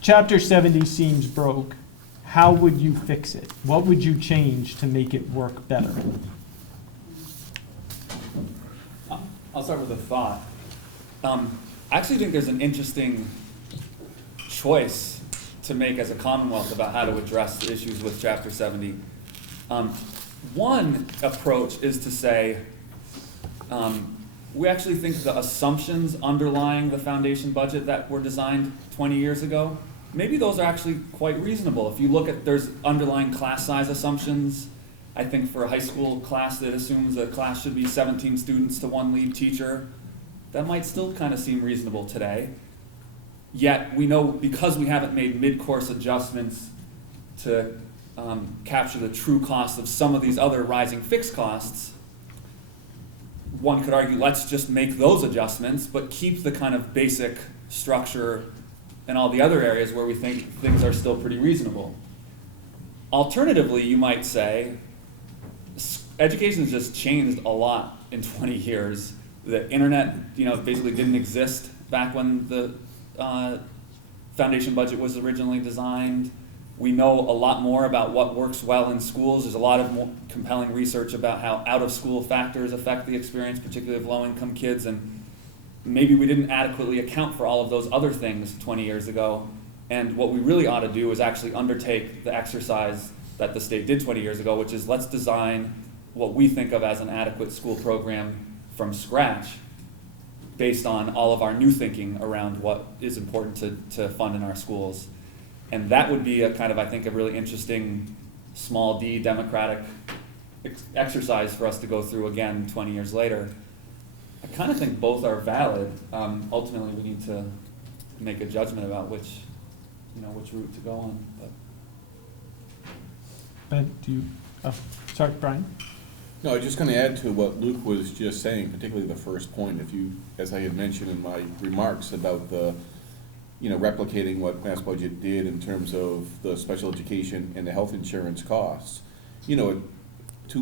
Chapter 70 seems broke. How would you fix it? What would you change to make it work better? I'll start with a thought. I actually think there's an interesting choice to make as a Commonwealth about how to address the issues with Chapter 70. One approach is to say, we actually think the assumptions underlying the foundation budget that were designed 20 years ago, maybe those are actually quite reasonable. If you look at, there's underlying class size assumptions. I think for a high school class that assumes a class should be 17 students to one lead teacher, that might still kind of seem reasonable today. Yet we know, because we haven't made mid-course adjustments to capture the true cost of some of these other rising fixed costs, one could argue, let's just make those adjustments, but keep the kind of basic structure and all the other areas where we think things are still pretty reasonable. Alternatively, you might say, education has just changed a lot in 20 years. The internet, you know, basically didn't exist back when the foundation budget was originally designed. We know a lot more about what works well in schools. There's a lot of more compelling research about how out-of-school factors affect the experience, particularly of low-income kids, and maybe we didn't adequately account for all of those other things 20 years ago. And what we really ought to do is actually undertake the exercise that the state did 20 years ago, which is let's design what we think of as an adequate school program from scratch based on all of our new thinking around what is important to fund in our schools. And that would be a kind of, I think, a really interesting small d democratic exercise for us to go through again 20 years later. I kind of think both are valid. Ultimately, we need to make a judgment about which route to go on. But. Ben, sorry, Brian? No, I was just going to add to what Luke was just saying, particularly the first point. As I had mentioned in my remarks about the, replicating what Mass Budget did in terms of the special education and the health insurance costs, a $2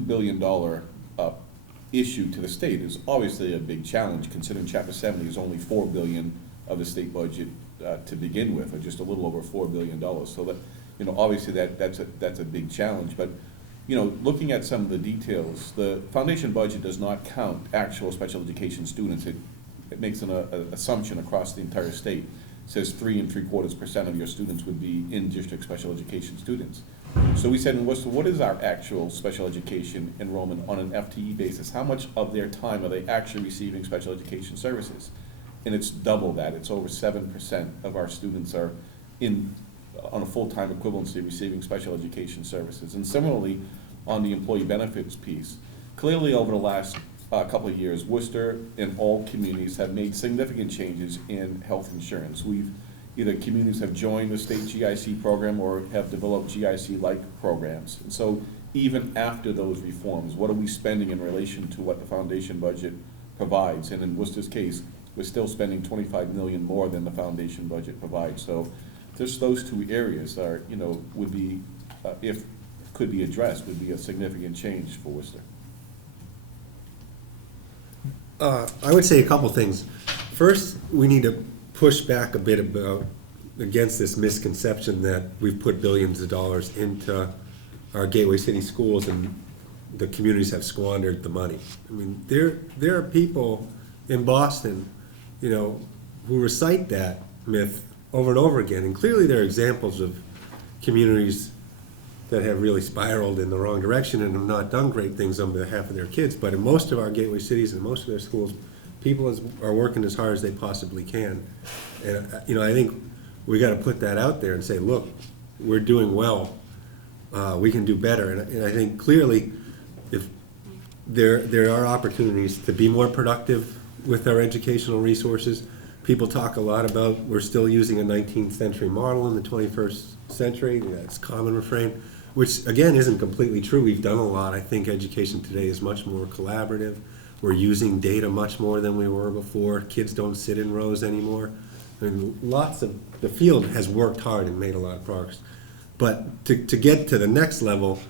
billion issue to the state is obviously a big challenge, considering Chapter 70 is only $4 billion of the state budget to begin with, or just a little over $4 billion. So that, obviously that's a big challenge. But looking at some of the details, the foundation budget does not count actual special education students. It makes an assumption across the entire state. It says 3 3/4% of your students would be in-district special education students. So we said in Worcester, what is our actual special education enrollment on an FTE basis? How much of their time are they actually receiving special education services? And it's double that. It's over 7% of our students are on a full-time equivalency receiving special education services. And similarly, on the employee benefits piece, clearly over the last couple of years, Worcester and all communities have made significant changes in health insurance. Either communities have joined the state GIC program or have developed GIC-like programs. And so even after those reforms, what are we spending in relation to what the foundation budget provides? And in Worcester's case, we're still spending $25 million more than the foundation budget provides. So just those two areas are, would be, if could be addressed, would be a significant change for Worcester. I would say a couple things. First, we need to push back a bit against this misconception that we've put billions of dollars into our gateway city schools and the communities have squandered the money. I mean, there are people in Boston, who recite that myth over and over again, and clearly there are examples of communities that have really spiraled in the wrong direction and have not done great things on behalf of their kids. But in most of our gateway cities and most of their schools, people are working as hard as they possibly can. And, I think we got to put that out there and say, look, we're doing well. We can do better. And I think clearly, if there are opportunities to be more productive with our educational resources. People talk a lot about we're still using a 19th century model in the 21st century. That's a common refrain, which again isn't completely true. We've done a lot. I think education today is much more collaborative. We're using data much more than we were before. Kids don't sit in rows anymore. I mean, the field has worked hard and made a lot of progress. But to get to the next level,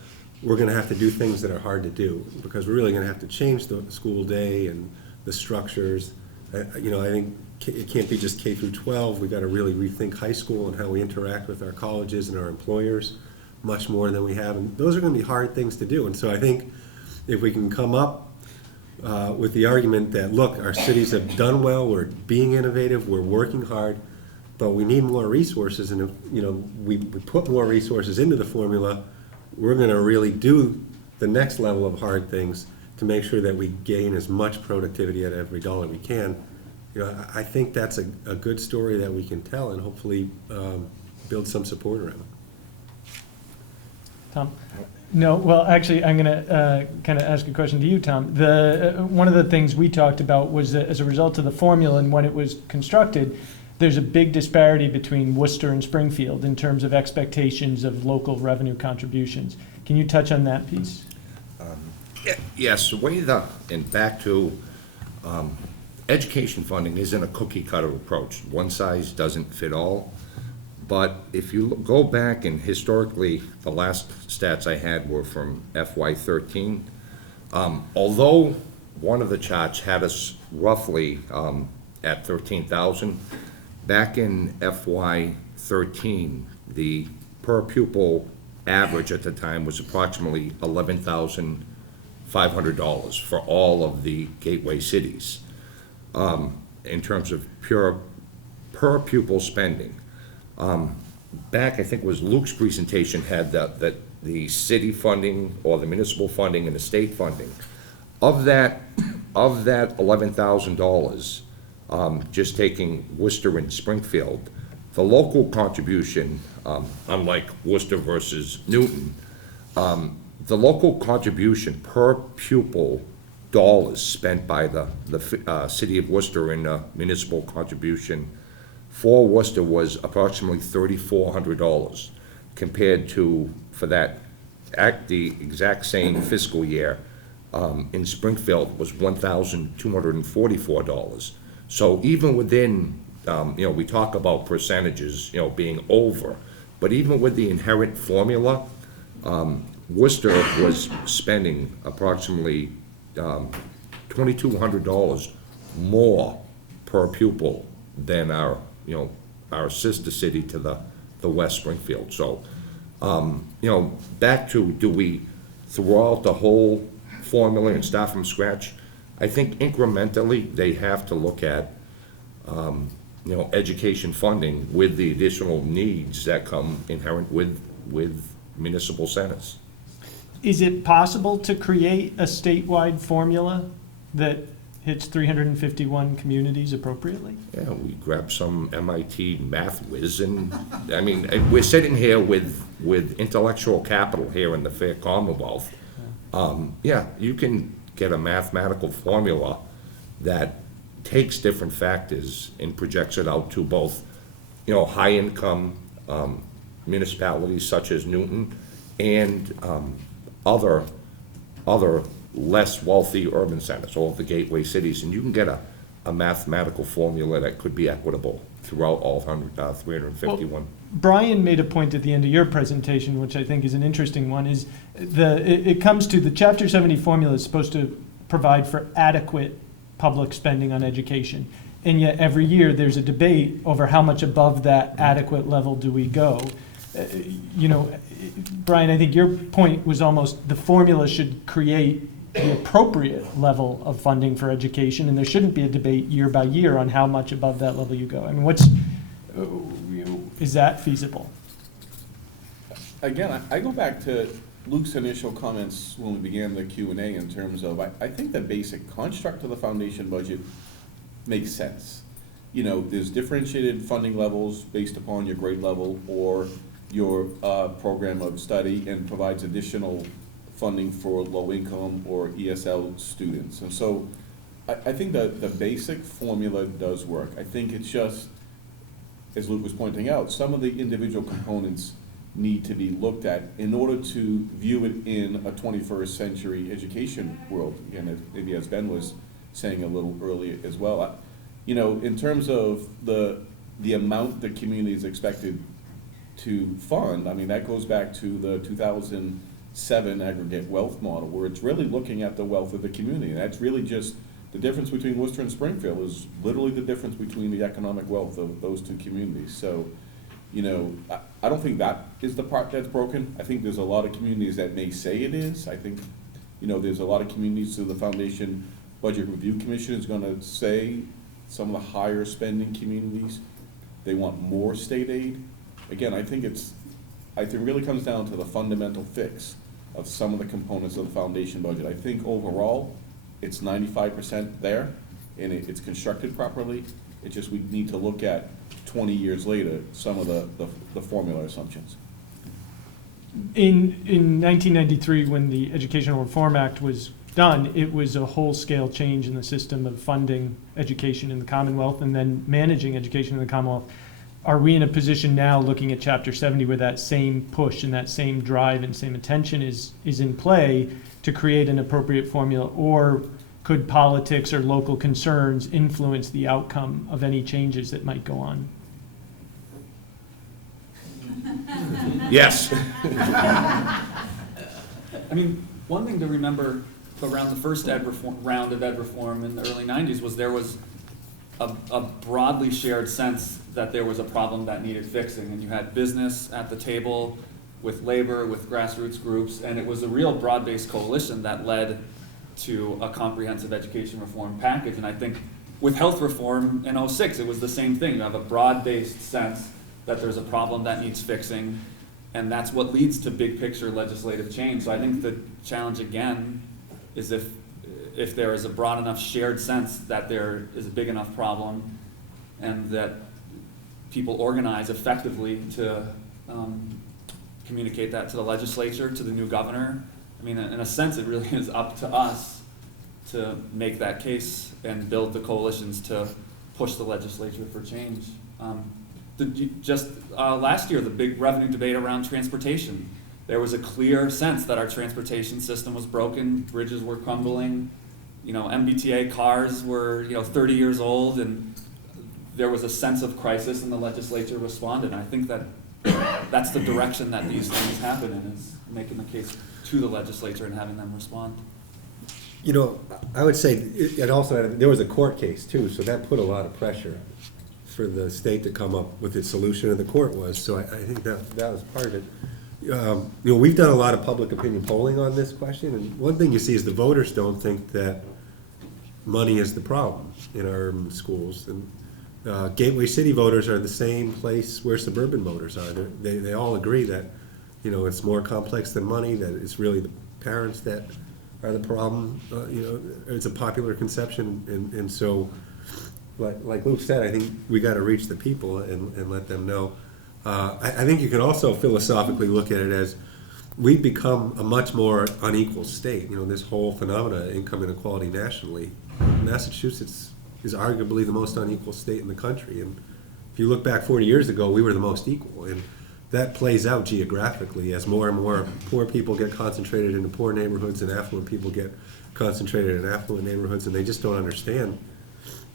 we're going to have to do things that are hard to do, because we're really going to have to change the school day and the structures. I think it can't be just K through 12. We've got to really rethink high school and how we interact with our colleges and our employers much more than we have. And those are going to be hard things to do. And so I think if we can come up with the argument that, look, our cities have done well, we're being innovative, we're working hard, but we need more resources. And if we put more resources into the formula, we're going to really do the next level of hard things to make sure that we gain as much productivity at every dollar we can. I think that's a good story that we can tell and hopefully build some support around it. Tom? No, well, actually, I'm going to kind of ask a question to you, Tom. One of the things we talked about was that as a result of the formula and when it was constructed, there's a big disparity between Worcester and Springfield in terms of expectations of local revenue contributions. Can you touch on that piece? Yes, and back to education funding isn't a cookie cutter approach. One size doesn't fit all. But if you go back and historically, the last stats I had were from FY13. Although one of the charts had us roughly at 13,000, back in FY13, the per pupil average at the time was approximately $11,500 for all of the gateway cities in terms of pure per pupil spending. Back, I think it was Luke's presentation, had that the city funding or the municipal funding and the state funding. Of that $11,000, just taking Worcester and Springfield, the local contribution, unlike Worcester versus Newton, the local contribution per pupil dollars spent by the city of Worcester in municipal contribution for Worcester was approximately $3,400, compared to, for the exact same fiscal year, in Springfield was $1,244. So even within, we talk about percentages, being over, but even with the inherent formula, Worcester was spending approximately $2,200 more per pupil than our sister city to the West Springfield. So, back to, do we throw out the whole formula and start from scratch? I think incrementally they have to look at, education funding with the additional needs that come inherent with municipal centers. Is it possible to create a statewide formula that hits 351 communities appropriately? Yeah, we grab some MIT math whiz, and I mean, we're sitting here with intellectual capital here in the fair Commonwealth. You can get a mathematical formula that takes different factors and projects it out to both, high income municipalities such as Newton and other less wealthy urban centers, all of the gateway cities, and you can get a mathematical formula that could be equitable throughout all 351. Brian made a point at the end of your presentation, which I think is an interesting one, is it comes to the Chapter 70 formula is supposed to provide for adequate public spending on education. And yet every year there's a debate over how much above that adequate level do we go. Brian, I think your point was almost the formula should create the appropriate level of funding for education, and there shouldn't be a debate year by year on how much above that level you go. I mean, is that feasible? Again, I go back to Luke's initial comments when we began the Q&A in terms of, I think the basic construct of the foundation budget makes sense. There's differentiated funding levels based upon your grade level or your program of study, and provides additional funding for low-income or ESL students. And so I think that the basic formula does work. I think it's just, as Luke was pointing out, some of the individual components need to be looked at in order to view it in a 21st century education world. Again, maybe as Ben was saying a little earlier as well. In terms of the amount the community is expected to fund, I mean, that goes back to the 2007 aggregate wealth model, where it's really looking at the wealth of the community. And that's really just the difference between Worcester and Springfield is literally the difference between the economic wealth of those two communities. So, I don't think that is the part that's broken. I think there's a lot of communities that may say it is. I think, there's a lot of communities, so the Foundation Budget Review Commission is gonna say some of the higher spending communities, they want more state aid. Again, I think it really comes down to the fundamental fix of some of the components of the foundation budget. I think overall, it's 95% there, and it's constructed properly. It's just we need to look at 20 years later some of the formula assumptions. In 1993, when the Educational Reform Act was done, it was a whole-scale change in the system of funding education in the Commonwealth and then managing education in the Commonwealth. Are we in a position now, looking at Chapter 70, where that same push and that same drive and same attention is in play to create an appropriate formula, or could politics or local concerns influence the outcome of any changes that might go on? Yes. I mean, one thing to remember around the first round of ed reform in the early 90s was there was a broadly shared sense that there was a problem that needed fixing, and you had business at the table with labor, with grassroots groups, and it was a real broad-based coalition that led to a comprehensive education reform package. And I think with health reform in 2006, it was the same thing. You have a broad-based sense that there's a problem that needs fixing, and that's what leads to big picture legislative change. So I think the challenge again is if there is a broad enough shared sense that there is a big enough problem and that people organize effectively to communicate that to the legislature, to the new governor. I mean, in a sense, it really is up to us to make that case and build the coalitions to push the legislature for change. Last year, the big revenue debate around transportation, there was a clear sense that our transportation system was broken, bridges were crumbling, MBTA cars were 30 years old, and there was a sense of crisis, and the legislature responded. And I think that that's the direction that these things happen in, is making the case to the legislature and having them respond. I would say it also there was a court case too, so that put a lot of pressure for the state to come up with its solution, and the court was. So I think that was part of it. We've done a lot of public opinion polling on this question, and one thing you see is the voters don't think that money is the problem in our urban schools. And Gateway City voters are the same place where suburban voters are. They all agree that it's more complex than money, that it's really the parents that are the problem. It's a popular conception, and so like Luke said, I think we got to reach the people and let them know. I think you can also philosophically look at it as we've become a much more unequal state. This whole phenomena of income inequality nationally. Massachusetts is arguably the most unequal state in the country, and if you look back 40 years ago, we were the most equal, and that plays out geographically as more and more poor people get concentrated into poor neighborhoods and affluent people get concentrated in affluent neighborhoods, and they just don't understand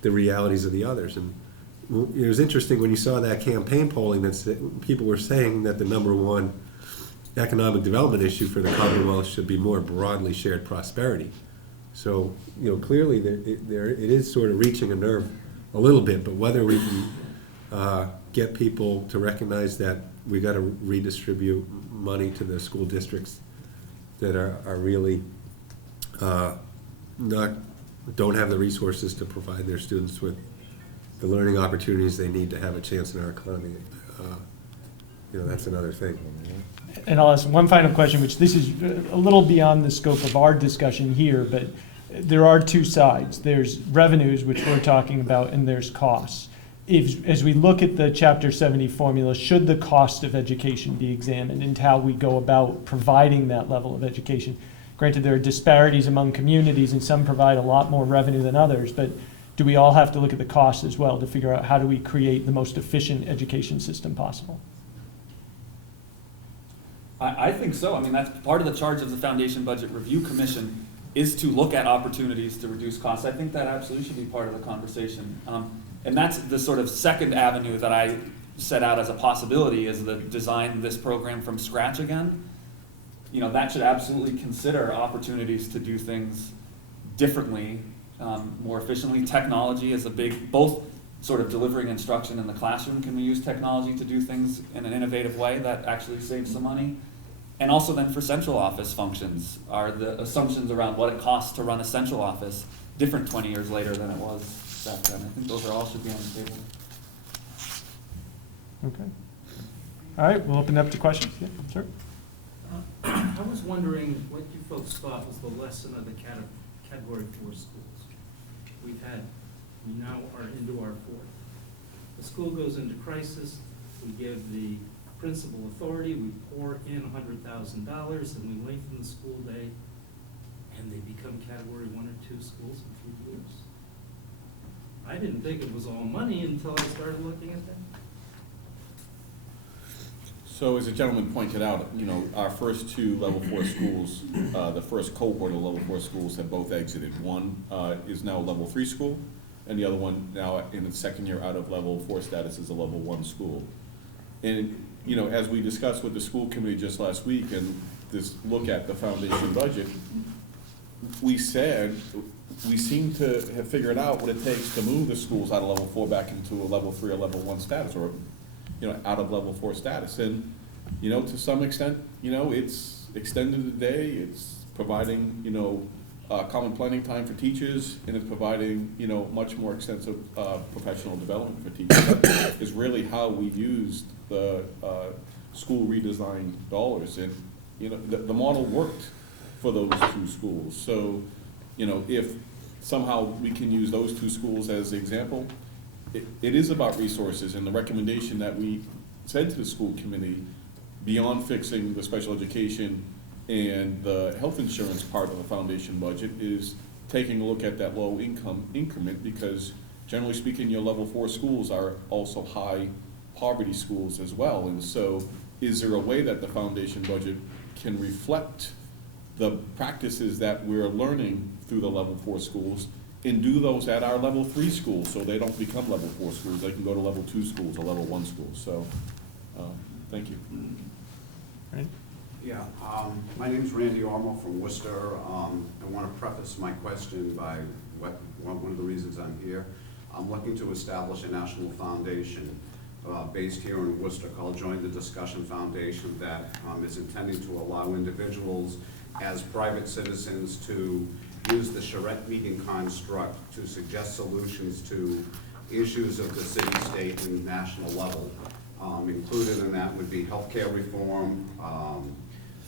the realities of the others. And it was interesting when you saw that campaign polling that people were saying that the number one economic development issue for the Commonwealth should be more broadly shared prosperity. So, clearly it is sort of reaching a nerve a little bit, but whether we can get people to recognize that we got to redistribute money to the school districts that are really don't have the resources to provide their students with the learning opportunities they need to have a chance in our economy, that's another thing. And I'll ask one final question, which this is a little beyond the scope of our discussion here, but there are two sides. There's revenues, which we're talking about, and there's costs. As we look at the Chapter 70 formula, should the cost of education be examined into how we go about providing that level of education? Granted, there are disparities among communities, and some provide a lot more revenue than others, but do we all have to look at the cost as well to figure out how do we create the most efficient education system possible? I think so. I mean, that's part of the charge of the Foundation Budget Review Commission is to look at opportunities to reduce costs. I think that absolutely should be part of the conversation. And that's the sort of second avenue that I set out as a possibility, is to design this program from scratch again. That should absolutely consider opportunities to do things differently, more efficiently. Technology is a big, both sort of delivering instruction in the classroom. Can we use technology to do things in an innovative way that actually saves some money? And also then for central office functions, are the assumptions around what it costs to run a central office different 20 years later than it was back then? I think those all should be on the table. Okay. All right, we'll open up to questions. Yeah, sir. I was wondering what you folks thought was the lesson of the Category 4 schools. We now are into our fourth. The school goes into crisis, we give the principal authority, we pour in $100,000, and we lengthen the school day, and they become Category 1 or 2 schools in 3 years. I didn't think it was all money until I started looking at that. So as the gentleman pointed out, our first two level 4 schools, the first cohort of level 4 schools have both exited. One is now a level 3 school, and the other one now in its second year out of level 4 status is a level 1 school. And, as we discussed with the school committee just last week and this look at the foundation budget, we said we seem to have figured out what it takes to move the schools out of level 4 back into a level 3 or level 1 status, or out of level 4 status. And, to some extent, it's extended the day, it's providing, common planning time for teachers, and it's providing, much more extensive professional development for teachers. Is really how we used the school redesign dollars. And, the model worked for those two schools. So, if somehow we can use those two schools as the example, it is about resources, and the recommendation that we said to the school committee, beyond fixing the special education and the health insurance part of the foundation budget, is taking a look at that low income increment, because generally speaking, your level 4 schools are also high poverty schools as well. And so is there a way that the foundation budget can reflect the practices that we're learning through the level 4 schools and do those at our level 3 schools, so they don't become level 4 schools, they can go to level 2 schools or level 1 schools. So, thank you. Right. Yeah, my name's Randy Ormo from Worcester. I want to preface my question by one of the reasons I'm here. I'm looking to establish a national foundation based here in Worcester called Join the Discussion Foundation that is intending to allow individuals as private citizens to use the charrette meeting construct to suggest solutions to issues of the city, state, and national level. Included in that would be healthcare reform,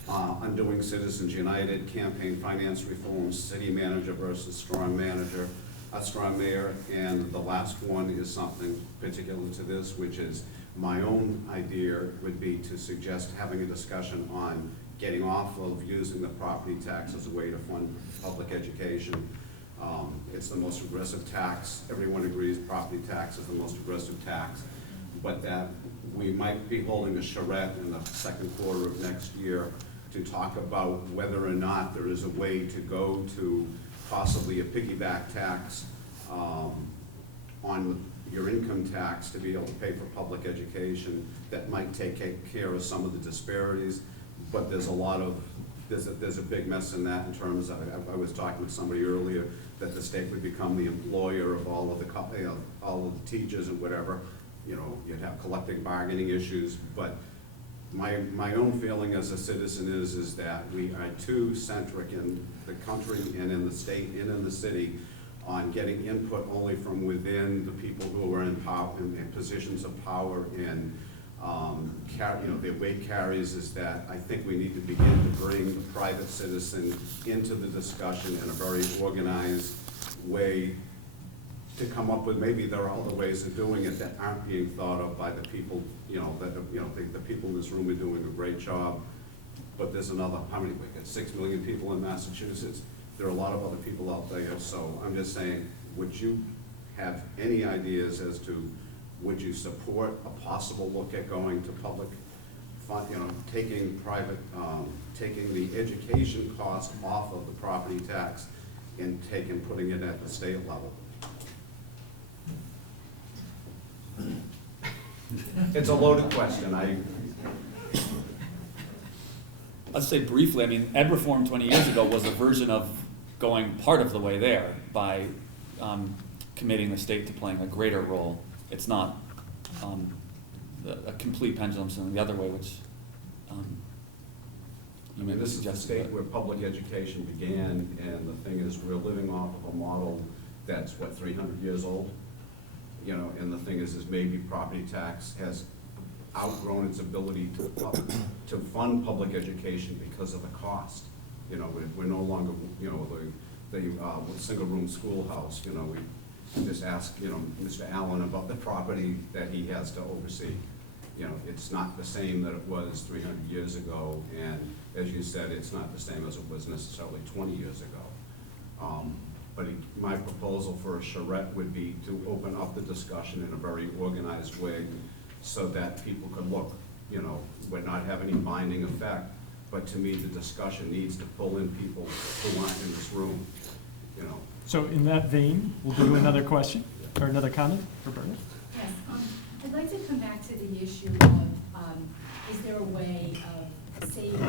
Undoing Citizens United, campaign finance reform, city manager versus strong mayor, and the last one is something particular to this, which is my own idea would be to suggest having a discussion on getting off of using the property tax as a way to fund public education. It's the most aggressive tax. Everyone agrees property tax is the most aggressive tax, but that we might be holding a charrette in the second quarter of next year to talk about whether or not there is a way to go to possibly a piggyback tax on your income tax to be able to pay for public education that might take care of some of the disparities, but there's a lot of, there's a big mess in that in terms of, I was talking to somebody earlier, that the state would become the employer of all of the, all of the teachers and whatever. You know, you'd have collective bargaining issues, but my own feeling as a citizen is that we are too centric in the country and in the state and in the city on getting input only from within the people who are in power, in positions of power, and you know, the weight carries is that I think we need to begin to bring the private citizen into the discussion in a very organized way to come up with, maybe there are other ways of doing it that aren't being thought of by the people, you know, that, you know, the people in this room are doing a great job, but there's another, how many, we got 6 million people in Massachusetts, there are a lot of other people out there, so I'm just saying, would you have any ideas as to, would you support a possible look at going to public fund, you know, taking private, taking the education cost off of the property tax and putting it at the state level? It's a loaded question. I'll say briefly, I mean, ed reform 20 years ago was a version of going part of the way there by committing the state to playing a greater role. It's not a complete pendulum swing the other way, which you may This is the suggest. state where public education began, and the thing is, we're living off of a model that's, what, 300 years old? You know, and the thing is maybe property tax has outgrown its ability to fund public education because of the cost. You know, we're no longer, you know, the single-room schoolhouse, you know, we just asked, you know, Mr. Allen about the property that he has to oversee. You know, it's not the same that it was 300 years ago, and as you said, it's not the same as it was necessarily 20 years ago. But my proposal for a charrette would be to open up the discussion in a very organized way so that people could look, you know, would not have any binding effect, but to me, the discussion needs to pull in people who aren't in this room, you know. So in that vein, we'll do another question, or another comment for Bernard. Yes, I'd like to come back to the issue of, is there a way of saving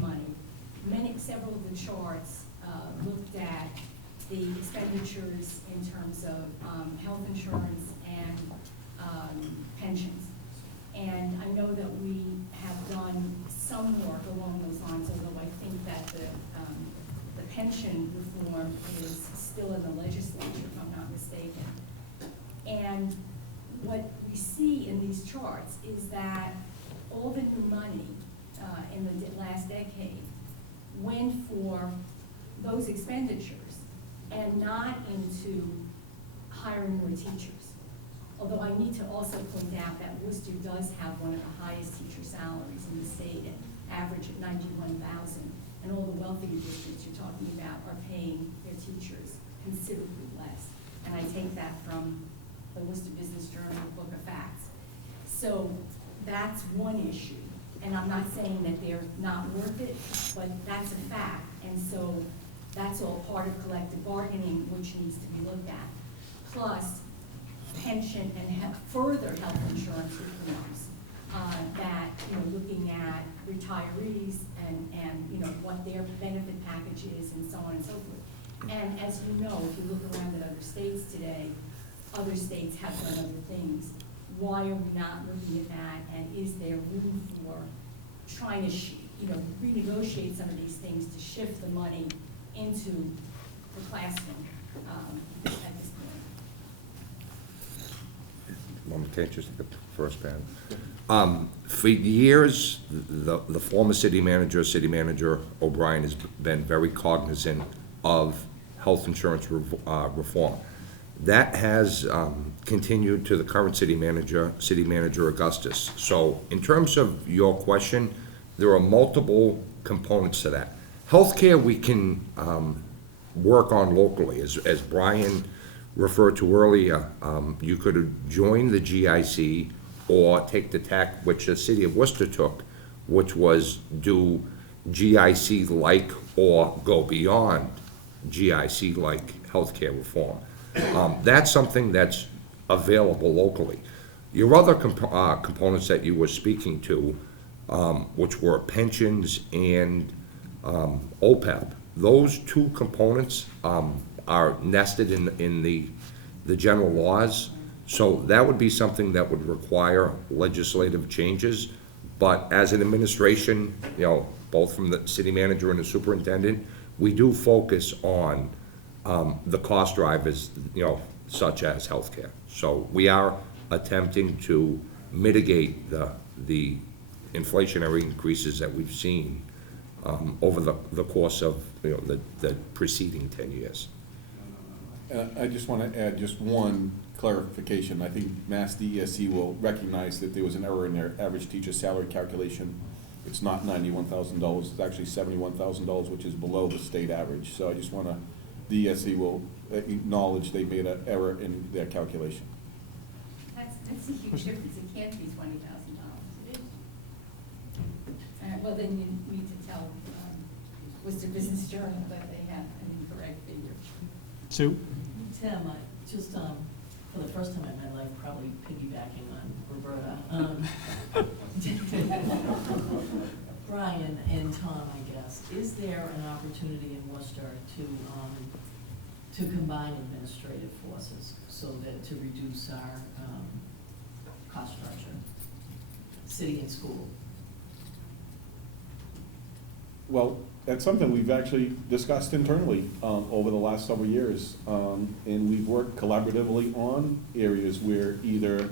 money? Several of the charts looked at the expenditures in terms of health insurance and pensions. And I know that we have done some work along those lines, although I think that the pension reform is still in the legislature, if I'm not mistaken. And what we see in these charts is that all the new money in the last decade went for those expenditures and not into hiring more teachers. Although I need to also point out that Worcester does have one of the highest teacher salaries in the state, at average at $91,000, and all the wealthier districts you're talking about are paying their teachers considerably less. And I take that from the Worcester Business Journal Book of Facts. So that's one issue, and I'm not saying that they're not worth it, but that's a fact. And so that's all part of collective bargaining, which needs to be looked at. Plus, pension and further health insurance reforms that, you know, looking at retirees and you know, what their benefit package is and so on and so forth. And as you know, if you look around at other states today, other states have done other things. Why are we not looking at that, and is there room for trying to you know, renegotiate some of these things to shift the money into the classroom at this point? Want me to take just the first panel? For years, the former city manager O'Brien, has been very cognizant of health insurance reform. That has continued to the current city manager Augustus. So in terms of your question, there are multiple components to that. Healthcare we can work on locally. As Brian referred to earlier, you could join the GIC or take the tack which the city of Worcester took, which was do GIC-like or go beyond GIC-like healthcare reform. That's something that's available locally. Your other components that you were speaking to, which were pensions and OPEB, those two components are nested in the general laws. So that would be something that would require legislative changes. But as an administration, both from the city manager and the superintendent, we do focus on the cost drivers, such as healthcare. So we are attempting to mitigate the inflationary increases that we've seen over the course of the preceding 10 years. I just want to add just one clarification. I think Mass DESE will recognize that there was an error in their average teacher salary calculation. It's not $91,000, it's actually $71,000, which is below the state average. So I just want to, DESE will acknowledge they made an error in their calculation. That's a huge difference. It can't be $20,000. It is. Well, then you need to tell Worcester Business Journal that they have an incorrect figure. Sue? Tim, just for the first time in my life, probably piggybacking on Roberta. Brian and Tom, I guess, is there an opportunity in Worcester to combine administrative forces so that to reduce our cost structure, city and school? Well, that's something we've actually discussed internally over the last several years. And we've worked collaboratively on areas where either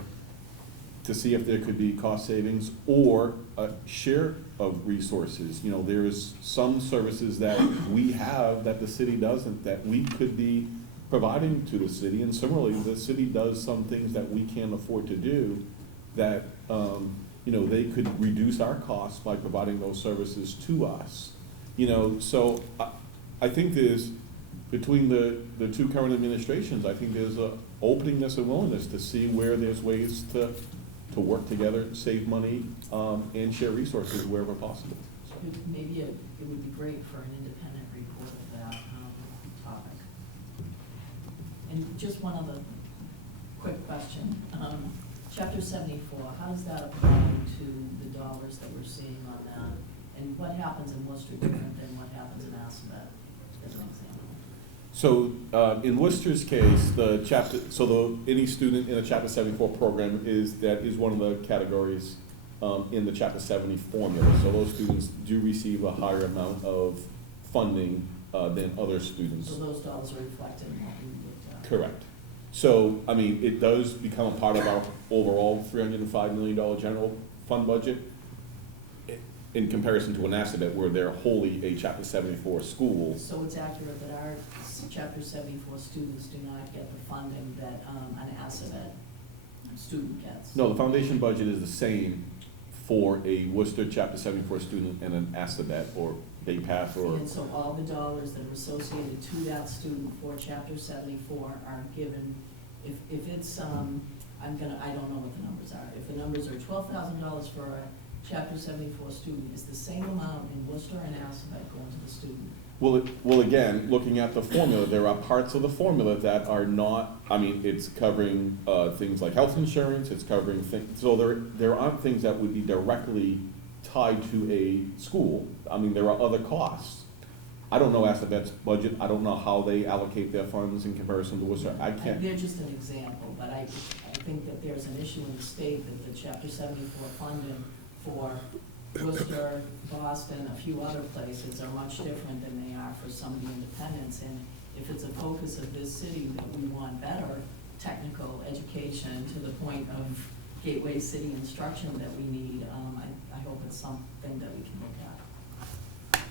to see if there could be cost savings or a share of resources. There's some services that we have that the city doesn't, that we could be providing to the city. And similarly, the city does some things that we can't afford to do that, they could reduce our costs by providing those services to us. So I think there's, between the two current administrations, I think there's a openness and willingness to see where there's ways to work together, save money, and share resources wherever possible. So. Maybe it would be great for an independent report of that topic. And just one other quick question. Chapter 74, how does that apply to the dollars that we're seeing on that? And what happens in Worcester different than what happens in Assabet, as an example? So in Worcester's case, any student in a Chapter 74 program is one of the categories in the Chapter 70 formula. So those students do receive a higher amount of funding than other students. So those dollars are reflected in what we looked at? Correct. So, it does become a part of our overall $305 million general fund budget in comparison to an Assabet where they're wholly a Chapter 74 school. So it's accurate that our Chapter 74 students do not get the funding that an Assabet student gets? No, the foundation budget is the same for a Worcester Chapter 74 student and an Assabet or BayPath or. And so all the dollars that are associated to that student for Chapter 74 are given, if it's, I don't know what the numbers are. If the numbers are $12,000 for a Chapter 74 student, is the same amount in Worcester and Assabet going to the student? Well, again, looking at the formula, there are parts of the formula that are not, it's covering things like health insurance, it's covering things, so there aren't things that would be directly tied to a school. There are other costs. I don't know Assabet's budget, I don't know how they allocate their funds in comparison to Worcester, I can't. They're just an example, but I think that there's an issue in the state that the Chapter 74 funding for Worcester, Boston, a few other places are much different than they are for some of the independents. And if it's a focus of this city that we want better technical education to the point of gateway city instruction that we need, I hope it's something that we can look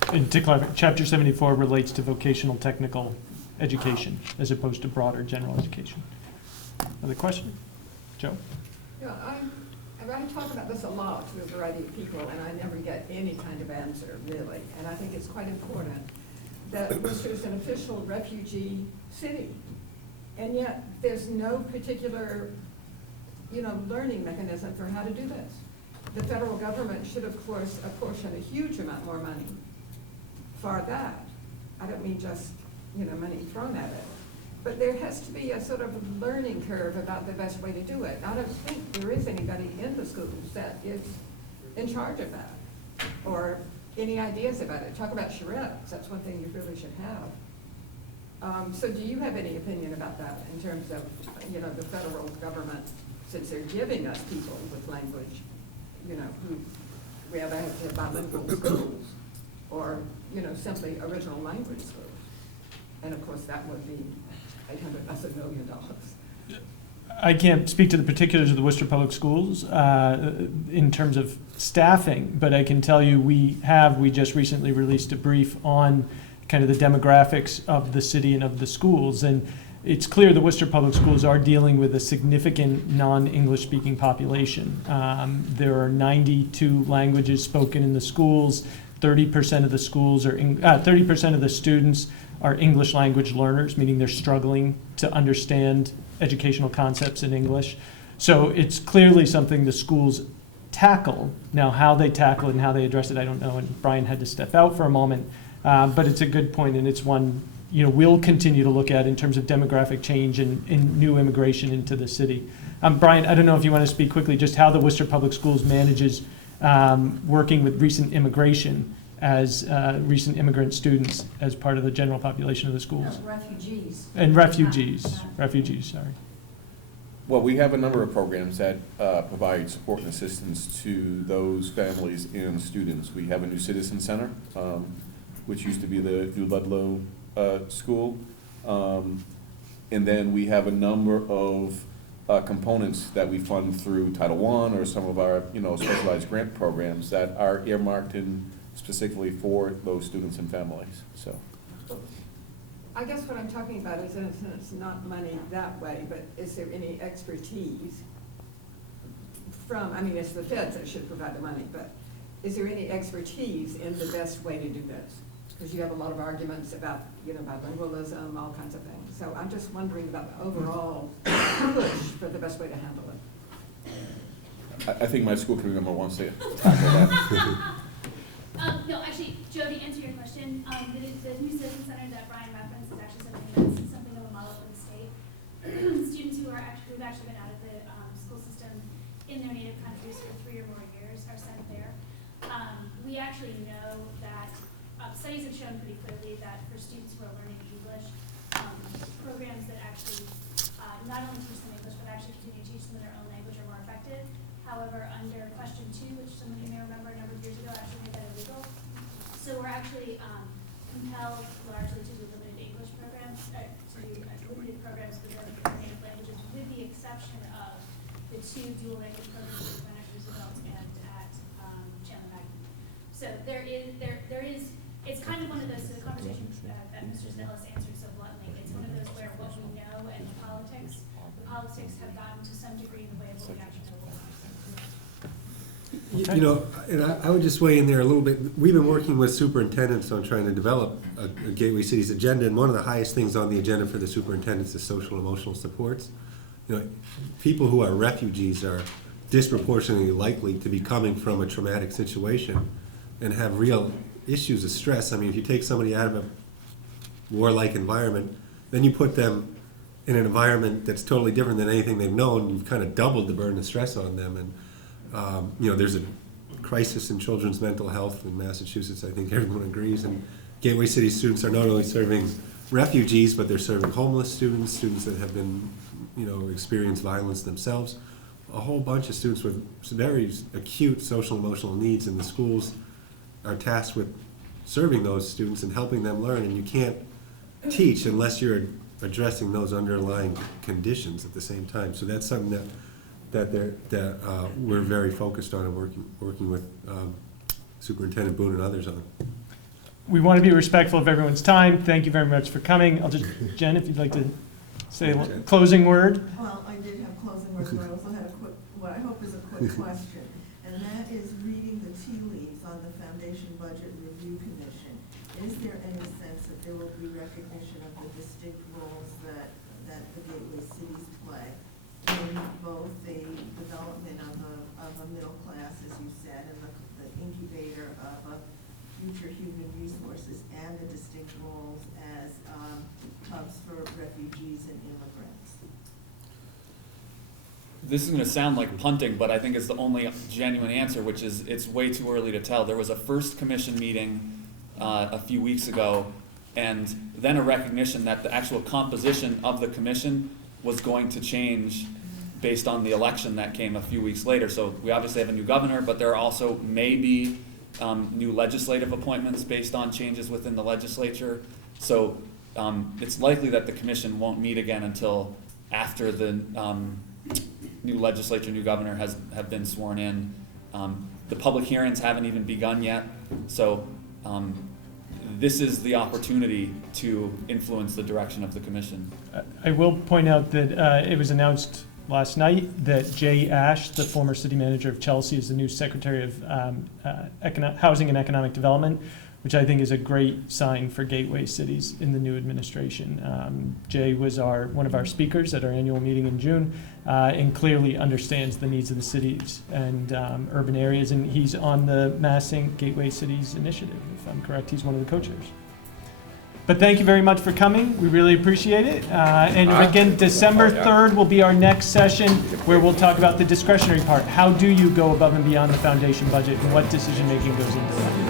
at. And to clarify, Chapter 74 relates to vocational technical education as opposed to broader general education. Other question? Joe? Yeah, I talk about this a lot to a variety of people, and I never get any kind of answer, really. And I think it's quite important that Worcester is an official refugee city, and yet there's no particular, learning mechanism for how to do this. The federal government should, of course, apportion a huge amount more money for that. I don't mean just, money thrown at it, But there has to be a sort of learning curve about the best way to do it. I don't think there is anybody in the schools that is in charge of that, or any ideas about it. Talk about charrettes, that's one thing you really should have. So do you have any opinion about that in terms of, you know, the federal government, since they're giving us people with language, you know, who we either have to have bilingual schools or, you know, simply original language schools? And of course, that would be that's $1 million. I can't speak to the particulars of the Worcester Public Schools in terms of staffing, but I can tell you we just recently released a brief on kind of the demographics of the city and of the schools. And it's clear the Worcester Public Schools are dealing with a significant non-English speaking population. There are 92 languages spoken in the schools. 30% of the schools are 30% of the students are English language learners, meaning they're struggling to understand educational concepts in English. So it's clearly something the schools tackle. Now, how they tackle it and how they address it, I don't know, and Brian had to step out for a moment. But it's a good point, and it's one, you know, we'll continue to look at in terms of demographic change and new immigration into the city. Brian, I don't know if you want to speak quickly just how the Worcester Public Schools manages working with recent immigration as recent immigrant students as part of the general population of the schools. Refugees. And refugees, sorry. Well, we have a number of programs that provide support and assistance to those families and students. We have a new citizen center, which used to be the New Ludlow School. And then we have a number of components that we fund through Title I or some of our, you know, specialized grant programs that are earmarked in specifically for those students and families, so. I guess what I'm talking about is, and it's not money that way, but is there any expertise from, I mean, it's the feds that should provide the money, but is there any expertise in the best way to do this? Because you have a lot of arguments about, you know, bilingualism, all kinds of things. So I'm just wondering about the overall push for the best way to handle it. I think my school committee member wants to tackle that. No, actually, Joe, to answer your question, the new citizen center that Brian referenced is actually something of a model for the state. Students who've actually been out of the school system in their native countries for 3 or more years are sent there. We actually know that studies have shown pretty clearly that for students who are learning English, programs that actually not only teach them English, but actually continue to teach them in their own language are more effective. However, under question 2, which some of you may remember a number of years ago, actually made that illegal. So we're actually compelled largely to do limited English programs, limited programs for their native languages, with the exception of the 2 dual language programs that we run at Roosevelt and at Chandler Magnet. So there is, it's kind of one of those, the conversation that Mr. Snellis answered so bluntly, it's one of those where what we know and the politics have gotten to some degree in the way of what we actually know. You know, and I would just weigh in there a little bit. We've been working with superintendents on trying to develop a Gateway Cities agenda, and one of the highest things on the agenda for the superintendents is social and emotional supports. You know, people who are refugees are disproportionately likely to be coming from a traumatic situation and have real issues of stress. I mean, if you take somebody out of a warlike environment, then you put them in an environment that's totally different than anything they've known, you've kind of doubled the burden of stress on them. And you know, there's a crisis in children's mental health in Massachusetts. I think everyone agrees. And Gateway City students are not only serving refugees, but they're serving homeless students, students that have been, you know, experienced violence themselves. A whole bunch of students with very acute social and emotional needs, and the schools are tasked with serving those students and helping them learn. And you can't teach unless you're addressing those underlying conditions at the same time. So that's something that we're very focused on and working with Superintendent Boone and others on. We want to be respectful of everyone's time. Thank you very much for coming. I'll just, Jen, if you'd like to say a closing word. Well, I did have closing words, but I also had a quick, what I hope is a quick question, and that is reading the tea leaves on the Foundation Budget Review Commission. Is there any sense that there will be recognition of the distinct roles that the Gateway Cities play in both the development of a middle class, as you said, and the incubator of a future human resources and the distinct roles as hubs for refugees and immigrants? This is going to sound like punting, but I think it's the only genuine answer, which is it's way too early to tell. There was a first commission meeting a few weeks ago, and then a recognition that the actual composition of the commission was going to change based on the election that came a few weeks later. So we obviously have a new governor, but there are also maybe new legislative appointments based on changes within the legislature. So it's likely that the commission won't meet again until after the new legislature, new governor have been sworn in. The public hearings haven't even begun yet. So this is the opportunity to influence the direction of the commission. I will point out that it was announced last night that Jay Ash, the former city manager of Chelsea, is the new Secretary of Housing and Economic Development, which I think is a great sign for gateway cities in the new administration. Jay was one of our speakers at our annual meeting in June, and clearly understands the needs of the cities and urban areas, and he's on the Massing Gateway Cities Initiative, if I'm correct. He's one of the co-chairs. But thank you very much for coming. We really appreciate it. And again, December 3rd will be our next session where we'll talk about the discretionary part. How do you go above and beyond the foundation budget, and what decision-making goes into that?